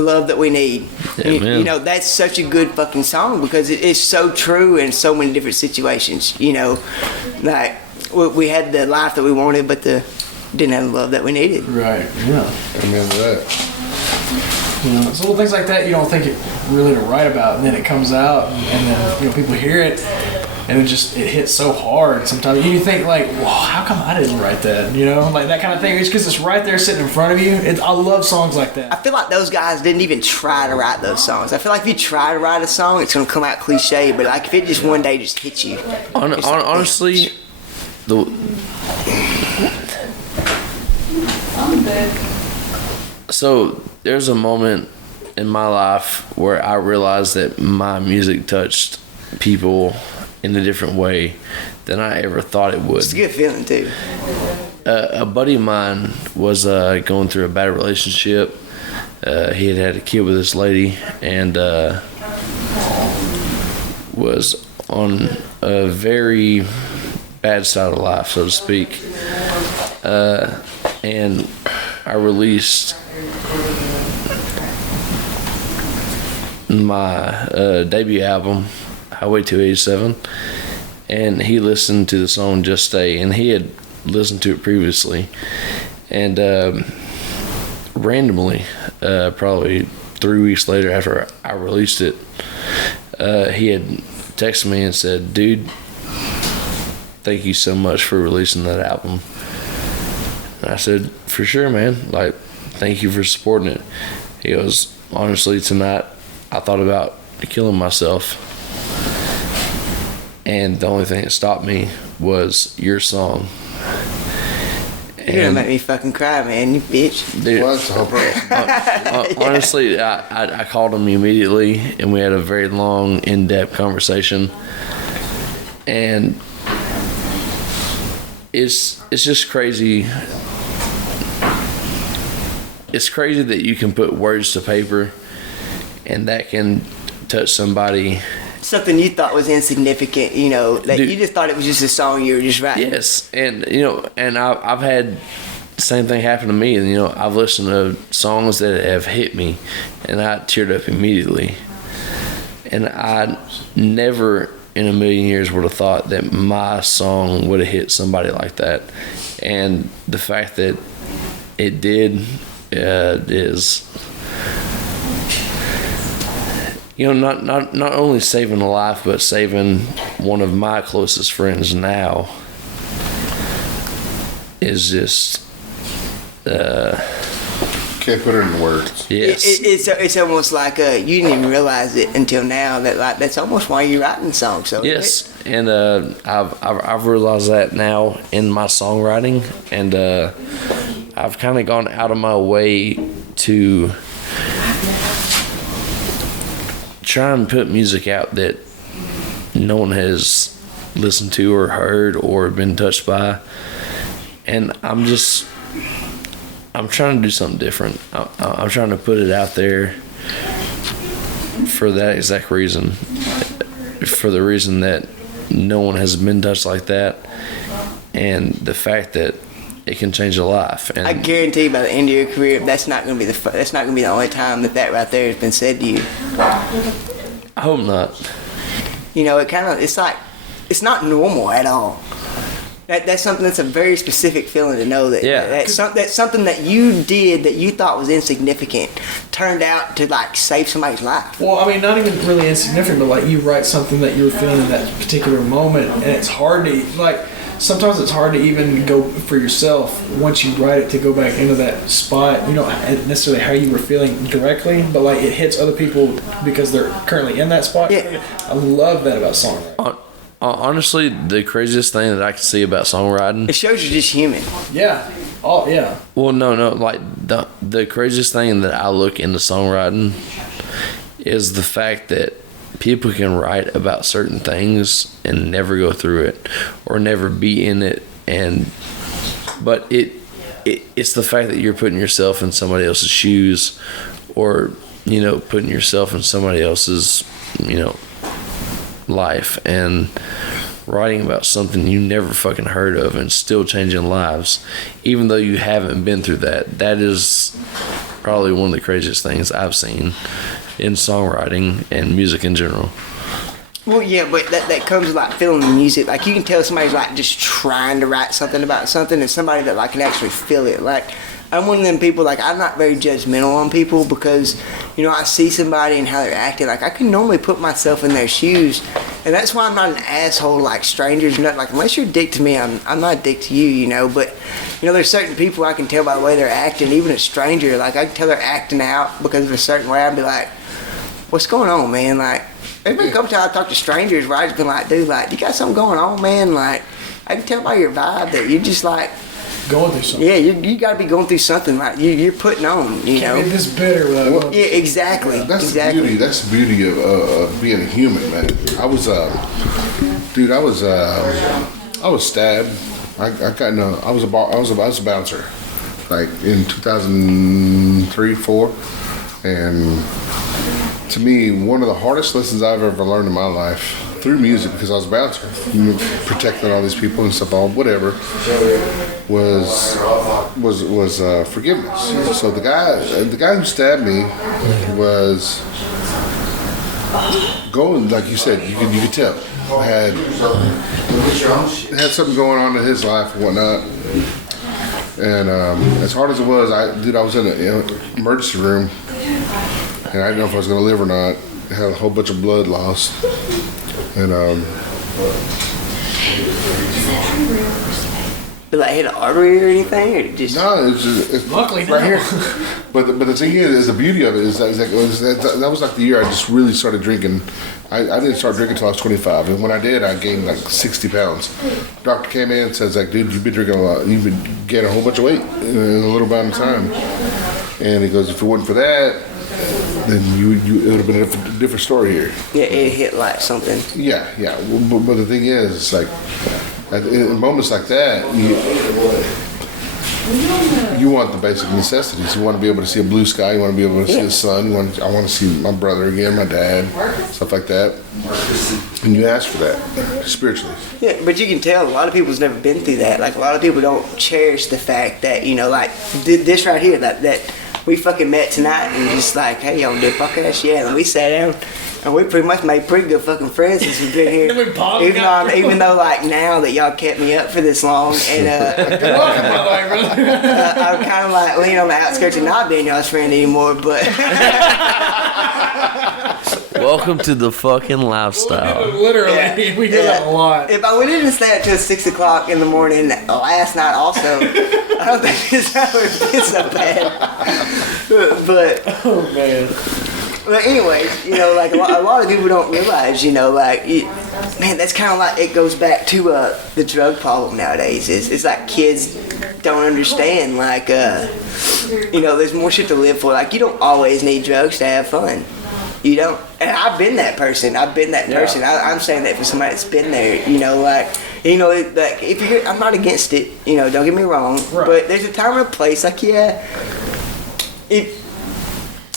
Love That We Need. Yeah, you, man. you know, that's such a good fucking song because it is so true in so many different situations. You know, like we had the life that we wanted, but didn't have the love that we needed. Right. Yeah. Amen to that. You know, it's little things like that you don't think it really to write about, and then it comes out, and then people hear it, and it hits so hard. Sometimes you think like, "Wow, how come I didn't write that?" You know, like that kind of thing. It's because it's right there sitting in front of you. I love songs like I that. feel like those guys didn't even try to write those songs. I feel like if you try to write a song, it's gonna come out cliche. But like if it just one day just hits you, it's like, Honestly, so there's a moment in my life where I realized that my music touched people in a different way than I ever thought it would. it's a good feeling too. A buddy of mine was going through a bad relationship. He had a kid with this lady and was on a very bad side of life, so to speak. And I released my debut album, Highway 287, and he listened to the song Just Stay, and he had listened to it previously, and randomly, probably 3 weeks later after I released it, he had texted me and said, "Dude, thank you so much for releasing that album." And I said, "For sure, man, like, thank you for supporting it." He goes, "Honestly, tonight I thought about killing myself, and the only thing that stopped me was your song." You're gonna make me fucking cry, man, you bitch. Dude, Well, that's the whole purpose. honestly, I called him immediately, and we had a very long, in-depth conversation. And it's just crazy. It's crazy that you can put words to paper, and that can touch somebody. Something you thought was insignificant, you know, that Dude. you just thought it was just a song you were just writing. Yes, and and I've had the same thing happen to me, and I've listened to songs that have hit me, and I teared up immediately. And I never in a million years would have thought that my song would have hit somebody like that, and the fact that it did is, not only saving a life, but saving one of my closest friends now is just, Can't put it in words. yes. It's almost like you didn't even realize it until now that like that's almost why you're writing songs. So Yes, and I've realized that now in my songwriting, and I've kind of gone out of my way to try and put music out that no one has listened to or heard or been touched by, and I'm trying to do something different. I'm trying to put it out there for that exact reason. For the reason that no one has been touched like that, and the fact that it can change a life. And I guarantee by the end of your career, that's not going to be the only time that right there has been said to you. I hope not. You know, it's like, it's not normal at all. That's something that's a very specific feeling to know that that's something that you did that you thought was insignificant turned out to like save somebody's life. Well, I mean, not even really insignificant, but like you write something that you were feeling in that particular moment, and it's hard to like. Sometimes it's hard to even go for yourself once you write it to go back into that spot. You don't necessarily how you were feeling directly, but like it hits other people because they're currently in that spot. Yeah. I love that about songwriting. Honestly, the craziest thing that I can see about songwriting, It shows you're just human. Yeah. Oh yeah. well, no, like the craziest thing that I look into songwriting is the fact that people can write about certain things and never go through it or never be in it, but it's the fact that you're putting yourself in somebody else's shoes, or putting yourself in somebody else's life and writing about something you never fucking heard of and still changing lives, even though you haven't been through that. That is probably one of the craziest things I've seen in songwriting and music in general. Well, yeah, but that comes with like feeling the music. Like you can tell somebody's like just trying to write something about something, and somebody that like can actually feel it. Like I'm one of them people. Like I'm not very judgmental on people because I see somebody and how they're acting. Like I can normally put myself in their shoes, and that's why I'm not an asshole to like strangers. Nothing like unless you're a dick to me, I'm not a dick to you. But there's certain people I can tell by the way they're acting. Even a stranger, like I can tell they're acting out because of a certain way. I'd be like, what's going on, man? Like, there's been a couple times I talk to strangers where I just been like, dude, like, you got something going on, man? Like, I can tell by your vibe that you're just like Going through something. Yeah, you got to be going through something. Like you're putting on, Can't be this bitter. Yeah, exactly. That's exactly. the beauty. That's the beauty of being a human, man. I was stabbed. I was a bouncer, like in 2003, 4, and to me, one of the hardest lessons I've ever learned in my life through music, because I was a bouncer, protecting all these people and stuff, whatever, was forgiveness. So the guy who stabbed me was going, like you said, you could tell had something going on in his life and whatnot. And as hard as it was, I was in an emergency room, and I didn't know if I was going to live or not. I had a whole bunch of blood loss, and Did like hit an artery or anything, or just no, it's luckily right no. here. But the thing is the beauty of it is that was like the year I just really started drinking. I didn't start drinking until I was 25, and when I did, I gained like 60 pounds. Doctor came in and says, like, dude, you've been drinking a lot. You've been gaining a whole bunch of weight in a little amount of time. And he goes, if it wasn't for that, then it would have been a different story here. Yeah, it hit like something. Yeah. But the thing is, it's like in moments like that, you want the basic necessities. You want to be able to see a blue sky. You want to be able to see the sun. I want to see my brother again, my dad, stuff like that. And you ask for that spiritually. Yeah, but you can tell a lot of people's never been through that. Like a lot of people don't cherish the fact that like this right here that we fucking met tonight and just like, hey, yo, dude, fuck that shit. And we sat down and we pretty much made pretty good fucking friends since we've been here. even though like now that y'all kept me up for this long, and I'm kind of like leaning on the outskirts of not being y'all's friend anymore, but. Welcome to the fucking lifestyle. Literally, we hear that a lot. If I went in and stayed until 6 o'clock in the morning last night also, I don't think this would have been so bad. But, Oh man. But anyway, like a lot of people don't realize, man, that's kind of like, it goes back to the drug problem nowadays. It's like kids don't understand, like, there's more shit to live for. Like, you don't always need drugs to have fun. You don't. And I've been that person. I'm saying that for somebody that's been there, like if you're, I'm not against it, don't get me wrong, right. But there's a time and a place, like,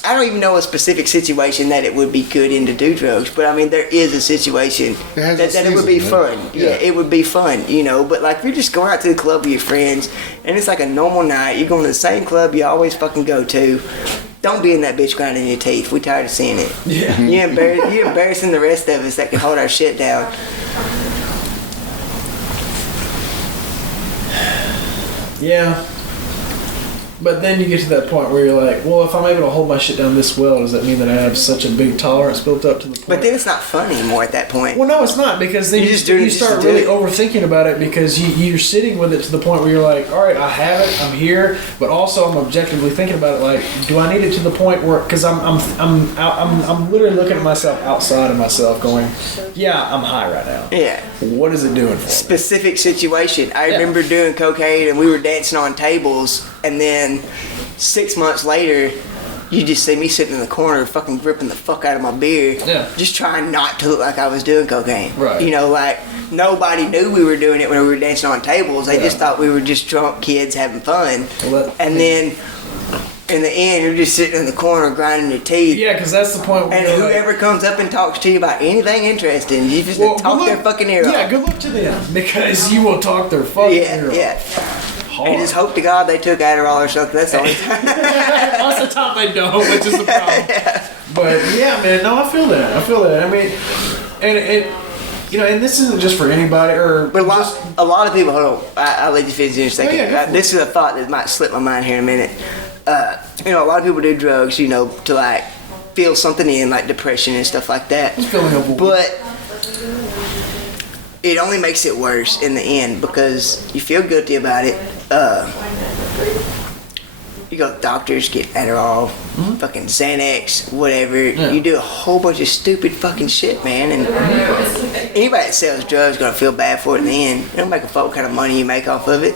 I don't even know a specific situation that it would be good in to do drugs, but I mean, there is a situation that it would be fun. Yeah, it would be fun, you know. But like, if you're just going out to the club with your friends and it's like a normal night, you're going to the same club you always fucking go to. Don't be in that bitch grinding your teeth. We're tired of seeing it. Yeah. You're embarrassing the rest of us that can hold our shit down. Yeah. But then you get to that point where you're like, well, if I'm able to hold my shit down this well, does that mean that I have such a big tolerance built up to the point? But then it's not fun anymore at that point. Well, no, it's not, because then you start really overthinking about it, because you're sitting with it to the point where you're like, all right, I have it, I'm here, but also I'm objectively thinking about it, like, do I need it to the point where, because I'm literally looking at myself outside of myself, going, yeah, I'm high right now. Yeah. What is it doing for me? Specific situation. I remember doing cocaine and we were dancing on tables, and then 6 months later, you just see me sitting in the corner fucking gripping the fuck out of my beer. Yeah. Just trying not to look like I was doing cocaine. Right. You know, like, nobody knew we were doing it when we were dancing on tables. They just thought we were just drunk kids having fun. And then, in the end, you're just sitting in the corner grinding your teeth. Yeah, because that's the point where and whoever comes up and talks to you about anything interesting, you just talk their fucking ear off. Yeah, good luck to them, because you will talk their fucking ear off. Yeah. And just hope to God they took Adderall or something. That's the only time. Most of the time they don't, which is the problem. Yeah. But yeah, man, no, I feel that. I mean, and it, you know, and this isn't just for anybody, or but a lot of people. Hold on, I'll let you finish in a second. Yeah, this is a thought that might slip my mind here in a minute. You know, a lot of people do drugs, you know, to like feel something in, like depression and stuff like that. But it only makes it worse in the end, because you feel guilty about it. You go to doctors, get Adderall, fucking Xanax, whatever. Yeah. You do a whole bunch of stupid fucking shit, man. And anybody that sells drugs is gonna feel bad for it in the end. It don't make a fuck what kind of money you make off of it.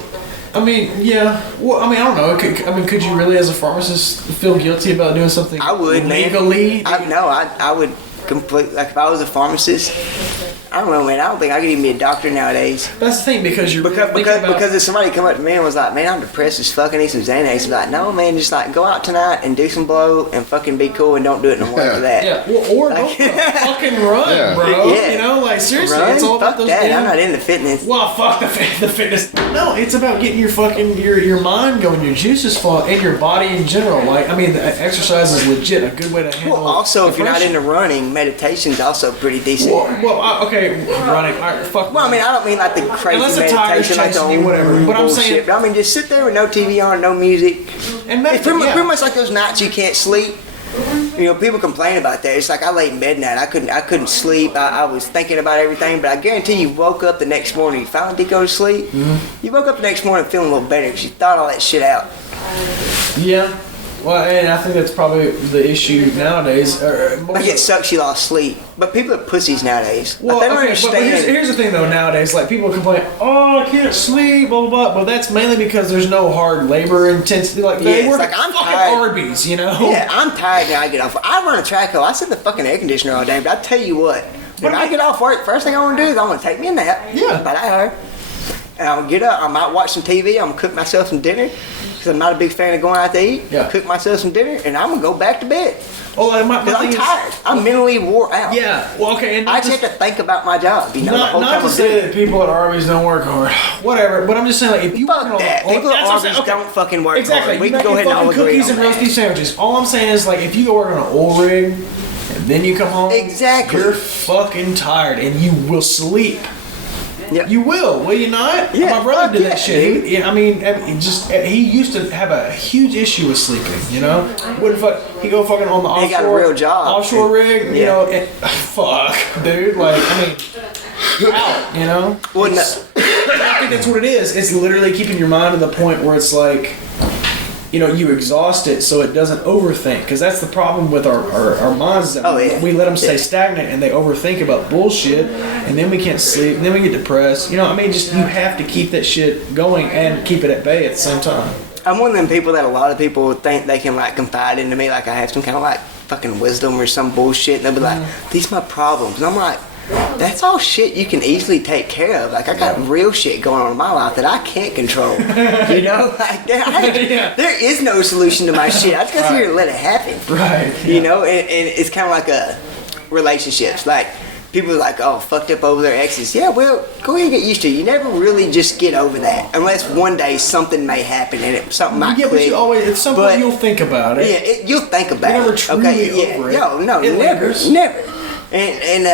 I mean, yeah. Well, I mean, I don't know. Could you really, as a pharmacist, feel guilty about doing something I would, legally? Man. I would completely, like, if I was a pharmacist, I don't know, man. I don't think I could even be a doctor nowadays. That's the thing, because you're because if somebody come up to me and was like, man, I'm depressed as fuck, I need some Xanax, I'd be like, no, man, just like go out tonight and do some blow and fucking be cool and don't do it no more after that. Yeah, or don't fucking run, bro. Yeah. You know, like seriously, Run? it's all about Fuck those that. damn. I'm not into fitness. Well, fuck the fitness. No, it's about getting your fucking your mind going, your juices flowing, and your body in general. Like, I mean, the exercise is legit a good way to handle. Well, also, if you're not depression. into running, meditation's also pretty decent. Okay, running. All right, fuck. Well, I mean, I don't mean like the crazy Unless a tiger's meditation, like the chasing you, whatever. But I'm bullshit. saying, But I mean, just sit there with no TV on, no music. And It's pretty much like those nights you can't sleep. You know, people complain about that. It's like I lay in bed at night. I couldn't sleep. I was thinking about everything, but I guarantee you woke up the next morning. You finally did go to sleep. Mm-hmm. You woke up the next morning feeling a little better because you thought all that shit out. Yeah. Well, and I think that's probably the issue nowadays. Like it sucks you lost sleep. But people are pussies nowadays. Well, like, they don't but understand. here's the thing though, nowadays, like people complain, oh, I can't sleep, blah, blah, blah. But that's mainly because there's no hard labor intensity. Like, they work like, at I'm fucking tired. Arby's, you know? Yeah, I'm tired now I get off. I run a track hoe. I sit in the fucking air conditioner all day, but I tell you what, when I get off work, first thing I want to do is I want to take me a nap. Yeah. About an hour. And I'll get up, I might watch some TV, I'm going to cook myself some dinner. Because I'm not a big fan of going out to eat. Yeah. Cook myself some dinner, and I'm going to go back to bed. Oh, like Because I'm tired. I'm mentally wore out. Yeah, well, okay. And I just have to think about my job, you know, the whole not time to I'm say doing that people at Arby's don't work hard, whatever. But I'm just saying, like, if you Fuck work that. on, People at that's what I'm Arby's saying, don't fucking work exactly. hard. We You can make go ahead and all fucking agree cookies on and roast that. beef sandwiches. All I'm saying is, like, if you go work on an oil rig and then you come home, Exactly. you're fucking tired and you will sleep. Yep. You will you not? Yeah, My brother fuck did yeah, that shit. dude. He used to have a huge issue with sleeping. You know, wouldn't fuck. He go fucking on the offshore. He got a real job. Offshore rig. You Yeah. know, and, fuck, dude. Like, I mean, out. You know. Well, I think that's what it is. It's literally keeping your mind to the point where it's like, you know, you exhaust it so it doesn't overthink. Because that's the problem with our minds. That we let them stay stagnant and they overthink about bullshit. And then we can't sleep. And then we get depressed. You know, I mean, just you have to keep that shit going and keep it at bay at the same time. I'm one of them people that a lot of people think they can like confide into me, like I have some kind of like fucking wisdom or some bullshit, and they'll be like, "These are my problems," and I'm like, that's all shit you can easily take care of. Like, I got real shit going on in my life that I can't control. You know, like there is no solution to my shit. I just got here to let it happen. Right. You know, and it's kind of like a relationships. Like, people are like, oh, fucked up over their exes. Yeah, well, go ahead and get used to it. You never really just get over that. Unless one day something may happen and something might click. But you always, at some point you'll think about it. Yeah, you'll think about it. You're never truly over it. No, it never. lingers. Never. And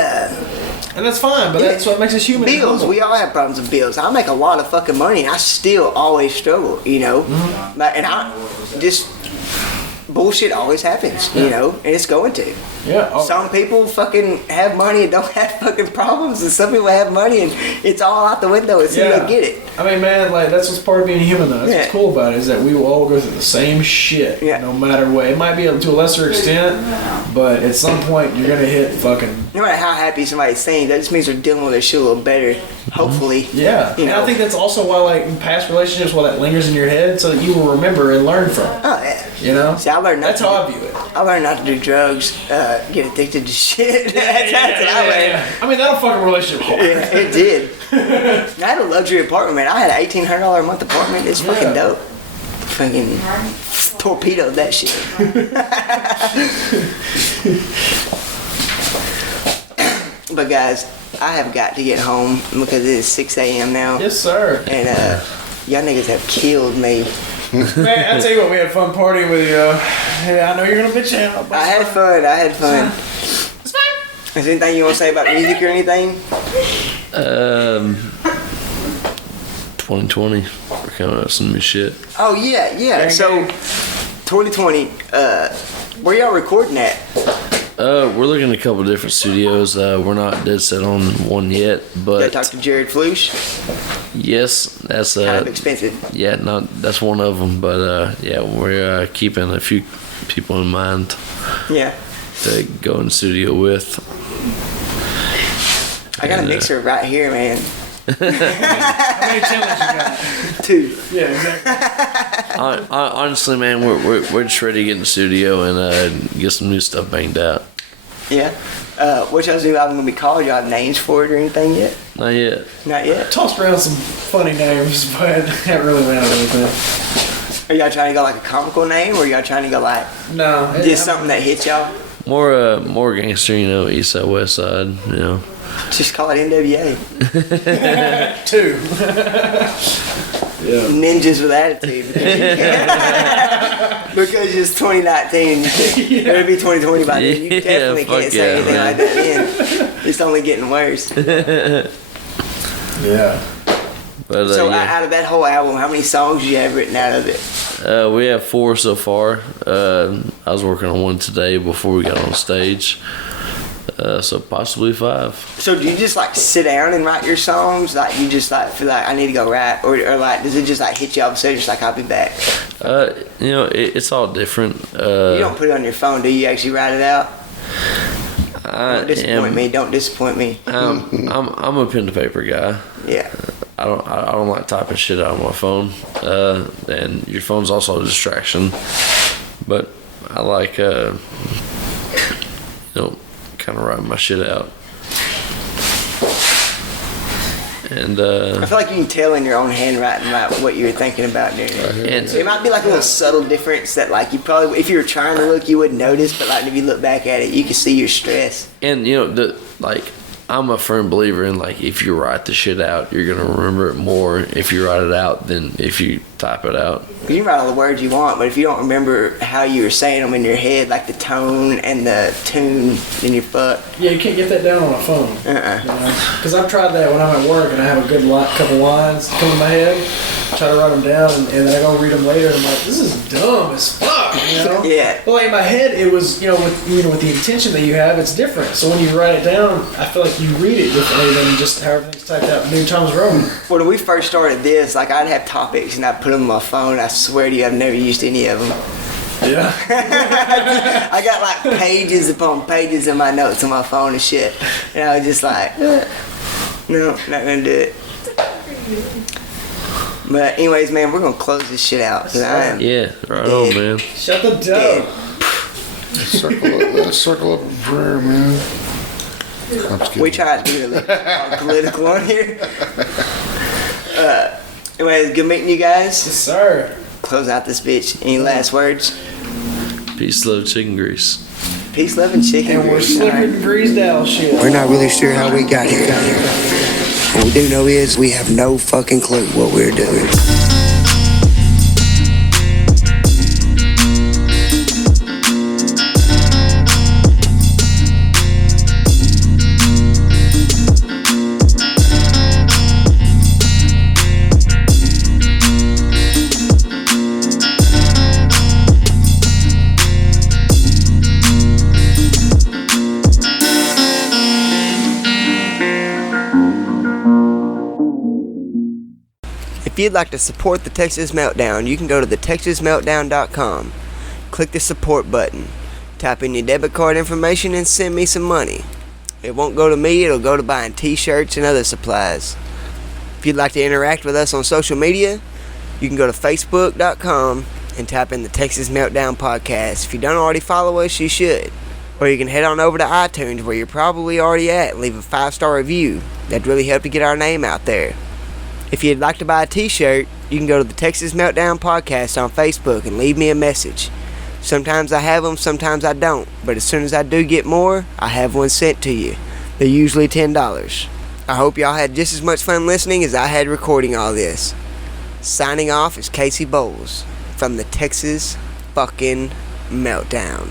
that's fine, but that's what makes us human. Bills, we all have problems with bills. I make a lot of fucking money and I still always struggle, you know? Mm-hmm. And I just, bullshit always happens, you know? And it's going to. Yeah. Some people fucking have money and don't have fucking problems, and some people have money and it's all out the window as soon as they get it. I mean, man, like, that's what's part of being human, though. That's what's cool about it, is that we will all go through the same shit, no matter what. It might be to a lesser extent, but at some point you're gonna hit fucking. No matter how happy somebody's saying, that just means they're dealing with their shit a little better. Hopefully. Yeah. You know? And I think that's also why, like, in past relationships, why that lingers in your head, so that you will remember and learn from it. Oh yeah. You know. See, I learned that's how I view it. I learned not to do drugs, get addicted to shit. That's what I learned. Yeah. I mean, that'll fuck a relationship apart. Yeah, it did. I had a luxury apartment, man. I had an $1,800 a month apartment. It's fucking dope. Fucking torpedoed that shit. But guys, I have got to get home because it is 6 a.m. now. Yes, sir. And y'all niggas have killed me. Man, I tell you what, we had fun partying with you. Yeah, I know you're gonna bitch out. I had fun. It's fine. Is there anything you want to say about music or anything? 2020, we're coming up with some new shit. Oh yeah. So 2020, where y'all recording at? We're looking at a couple different studios. We're not dead set on one yet, but Did I talk to Jared Flush? yes, that's Kind of expensive. yeah, that's one of them. But yeah, we're keeping a few people in mind Yeah. to go in the studio with. I got a mixer right here, man. How many channels you got? 2. Yeah, exactly. Honestly, man, we're just ready to get in the studio and get some new stuff banged out. Yeah. What y'all's new album gonna be called? Y'all have names for it or anything yet? Not yet. Not yet. Tossed around some funny names, but haven't really landed anything. Are y'all trying to go like a comical name, or y'all trying to go like No. just something that hits y'all? More gangster, you know, east side, west side, you know. Just call it NWA. 2. Yeah. Ninjas with attitude. Because it's 2019. It'll be 2020 by then. You definitely can't say anything like that then. It's only getting worse. Yeah. But, So out of that whole album, how many songs do you have written out of it? we have 4 so far. I was working on one today before we got on stage. So possibly 5. So do you just like sit down and write your songs? Like you just like feel like I need to go write, or like does it just like hit you off the stage just like I'll be back? You know, it's all different. You don't put it on your phone, do you? Actually write it out? Don't disappoint me. I'm a pen to paper guy. Yeah. I don't like typing shit out on my phone. And your phone's also a distraction. But I like you know, kind of writing my shit out. And I feel like you can tell in your own handwriting like what you're thinking about doing. And So it might be like a little subtle difference that like you probably, if you were trying to look, you wouldn't notice, but like if you look back at it, you can see your stress. And you know, I'm a firm believer in like if you write the shit out, you're gonna remember it more if you write it out than if you type it out. You can write all the words you want, but if you don't remember how you were saying them in your head, like the tone and the tune, then you're fucked. Yeah, you can't get that down on a phone. Because I've tried that when I'm at work and I have a good couple lines come to my head, try to write them down, and then I go read them later and I'm like, this is dumb as fuck, you know? Yeah. But like in my head, it was, with the intention that you have, it's different. So when you write it down, I feel like you read it differently than just how everything's typed out New Times Roman. When we first started this, like I'd have topics and I'd put them on my phone. I swear to you, I've never used any of them. Yeah. I got like pages upon pages in my notes on my phone and shit. And I was just like, no, not gonna do it. But anyways, man, we're gonna close this shit out. Cause I am Yeah, right on, man. Shut the door. dead. Circle up prayer, man. I'm just kidding. We try to be a little political on here. Anyways, good meeting you guys. Yes, sir. Close out this bitch. Any last words? Peace, love, chicken grease. Peace, love, and chicken. And we're grease. slipping greased out shit. We're not really sure how we got here. What we do know is we have no fucking clue what we're doing. If you'd like to support the Texas Meltdown, you can go to thetexasmeltdown.com. Click the support button. Type in your debit card information and send me some money. It won't go to me, it'll go to buying t-shirts and other supplies. If you'd like to interact with us on social media, you can go to facebook.com and type in the Texas Meltdown Podcast. If you don't already follow us, you should. Or you can head on over to iTunes, where you're probably already at, and leave a 5-star review. That'd really help to get our name out there. If you'd like to buy a t-shirt, you can go to the Texas Meltdown Podcast on Facebook and leave me a message. Sometimes I have them, sometimes I don't. But as soon as I do get more, I have one sent to you. They're usually $10. I hope y'all had just as much fun listening as I had recording all this. Signing off is Casey Bowles from the Texas fucking Meltdown.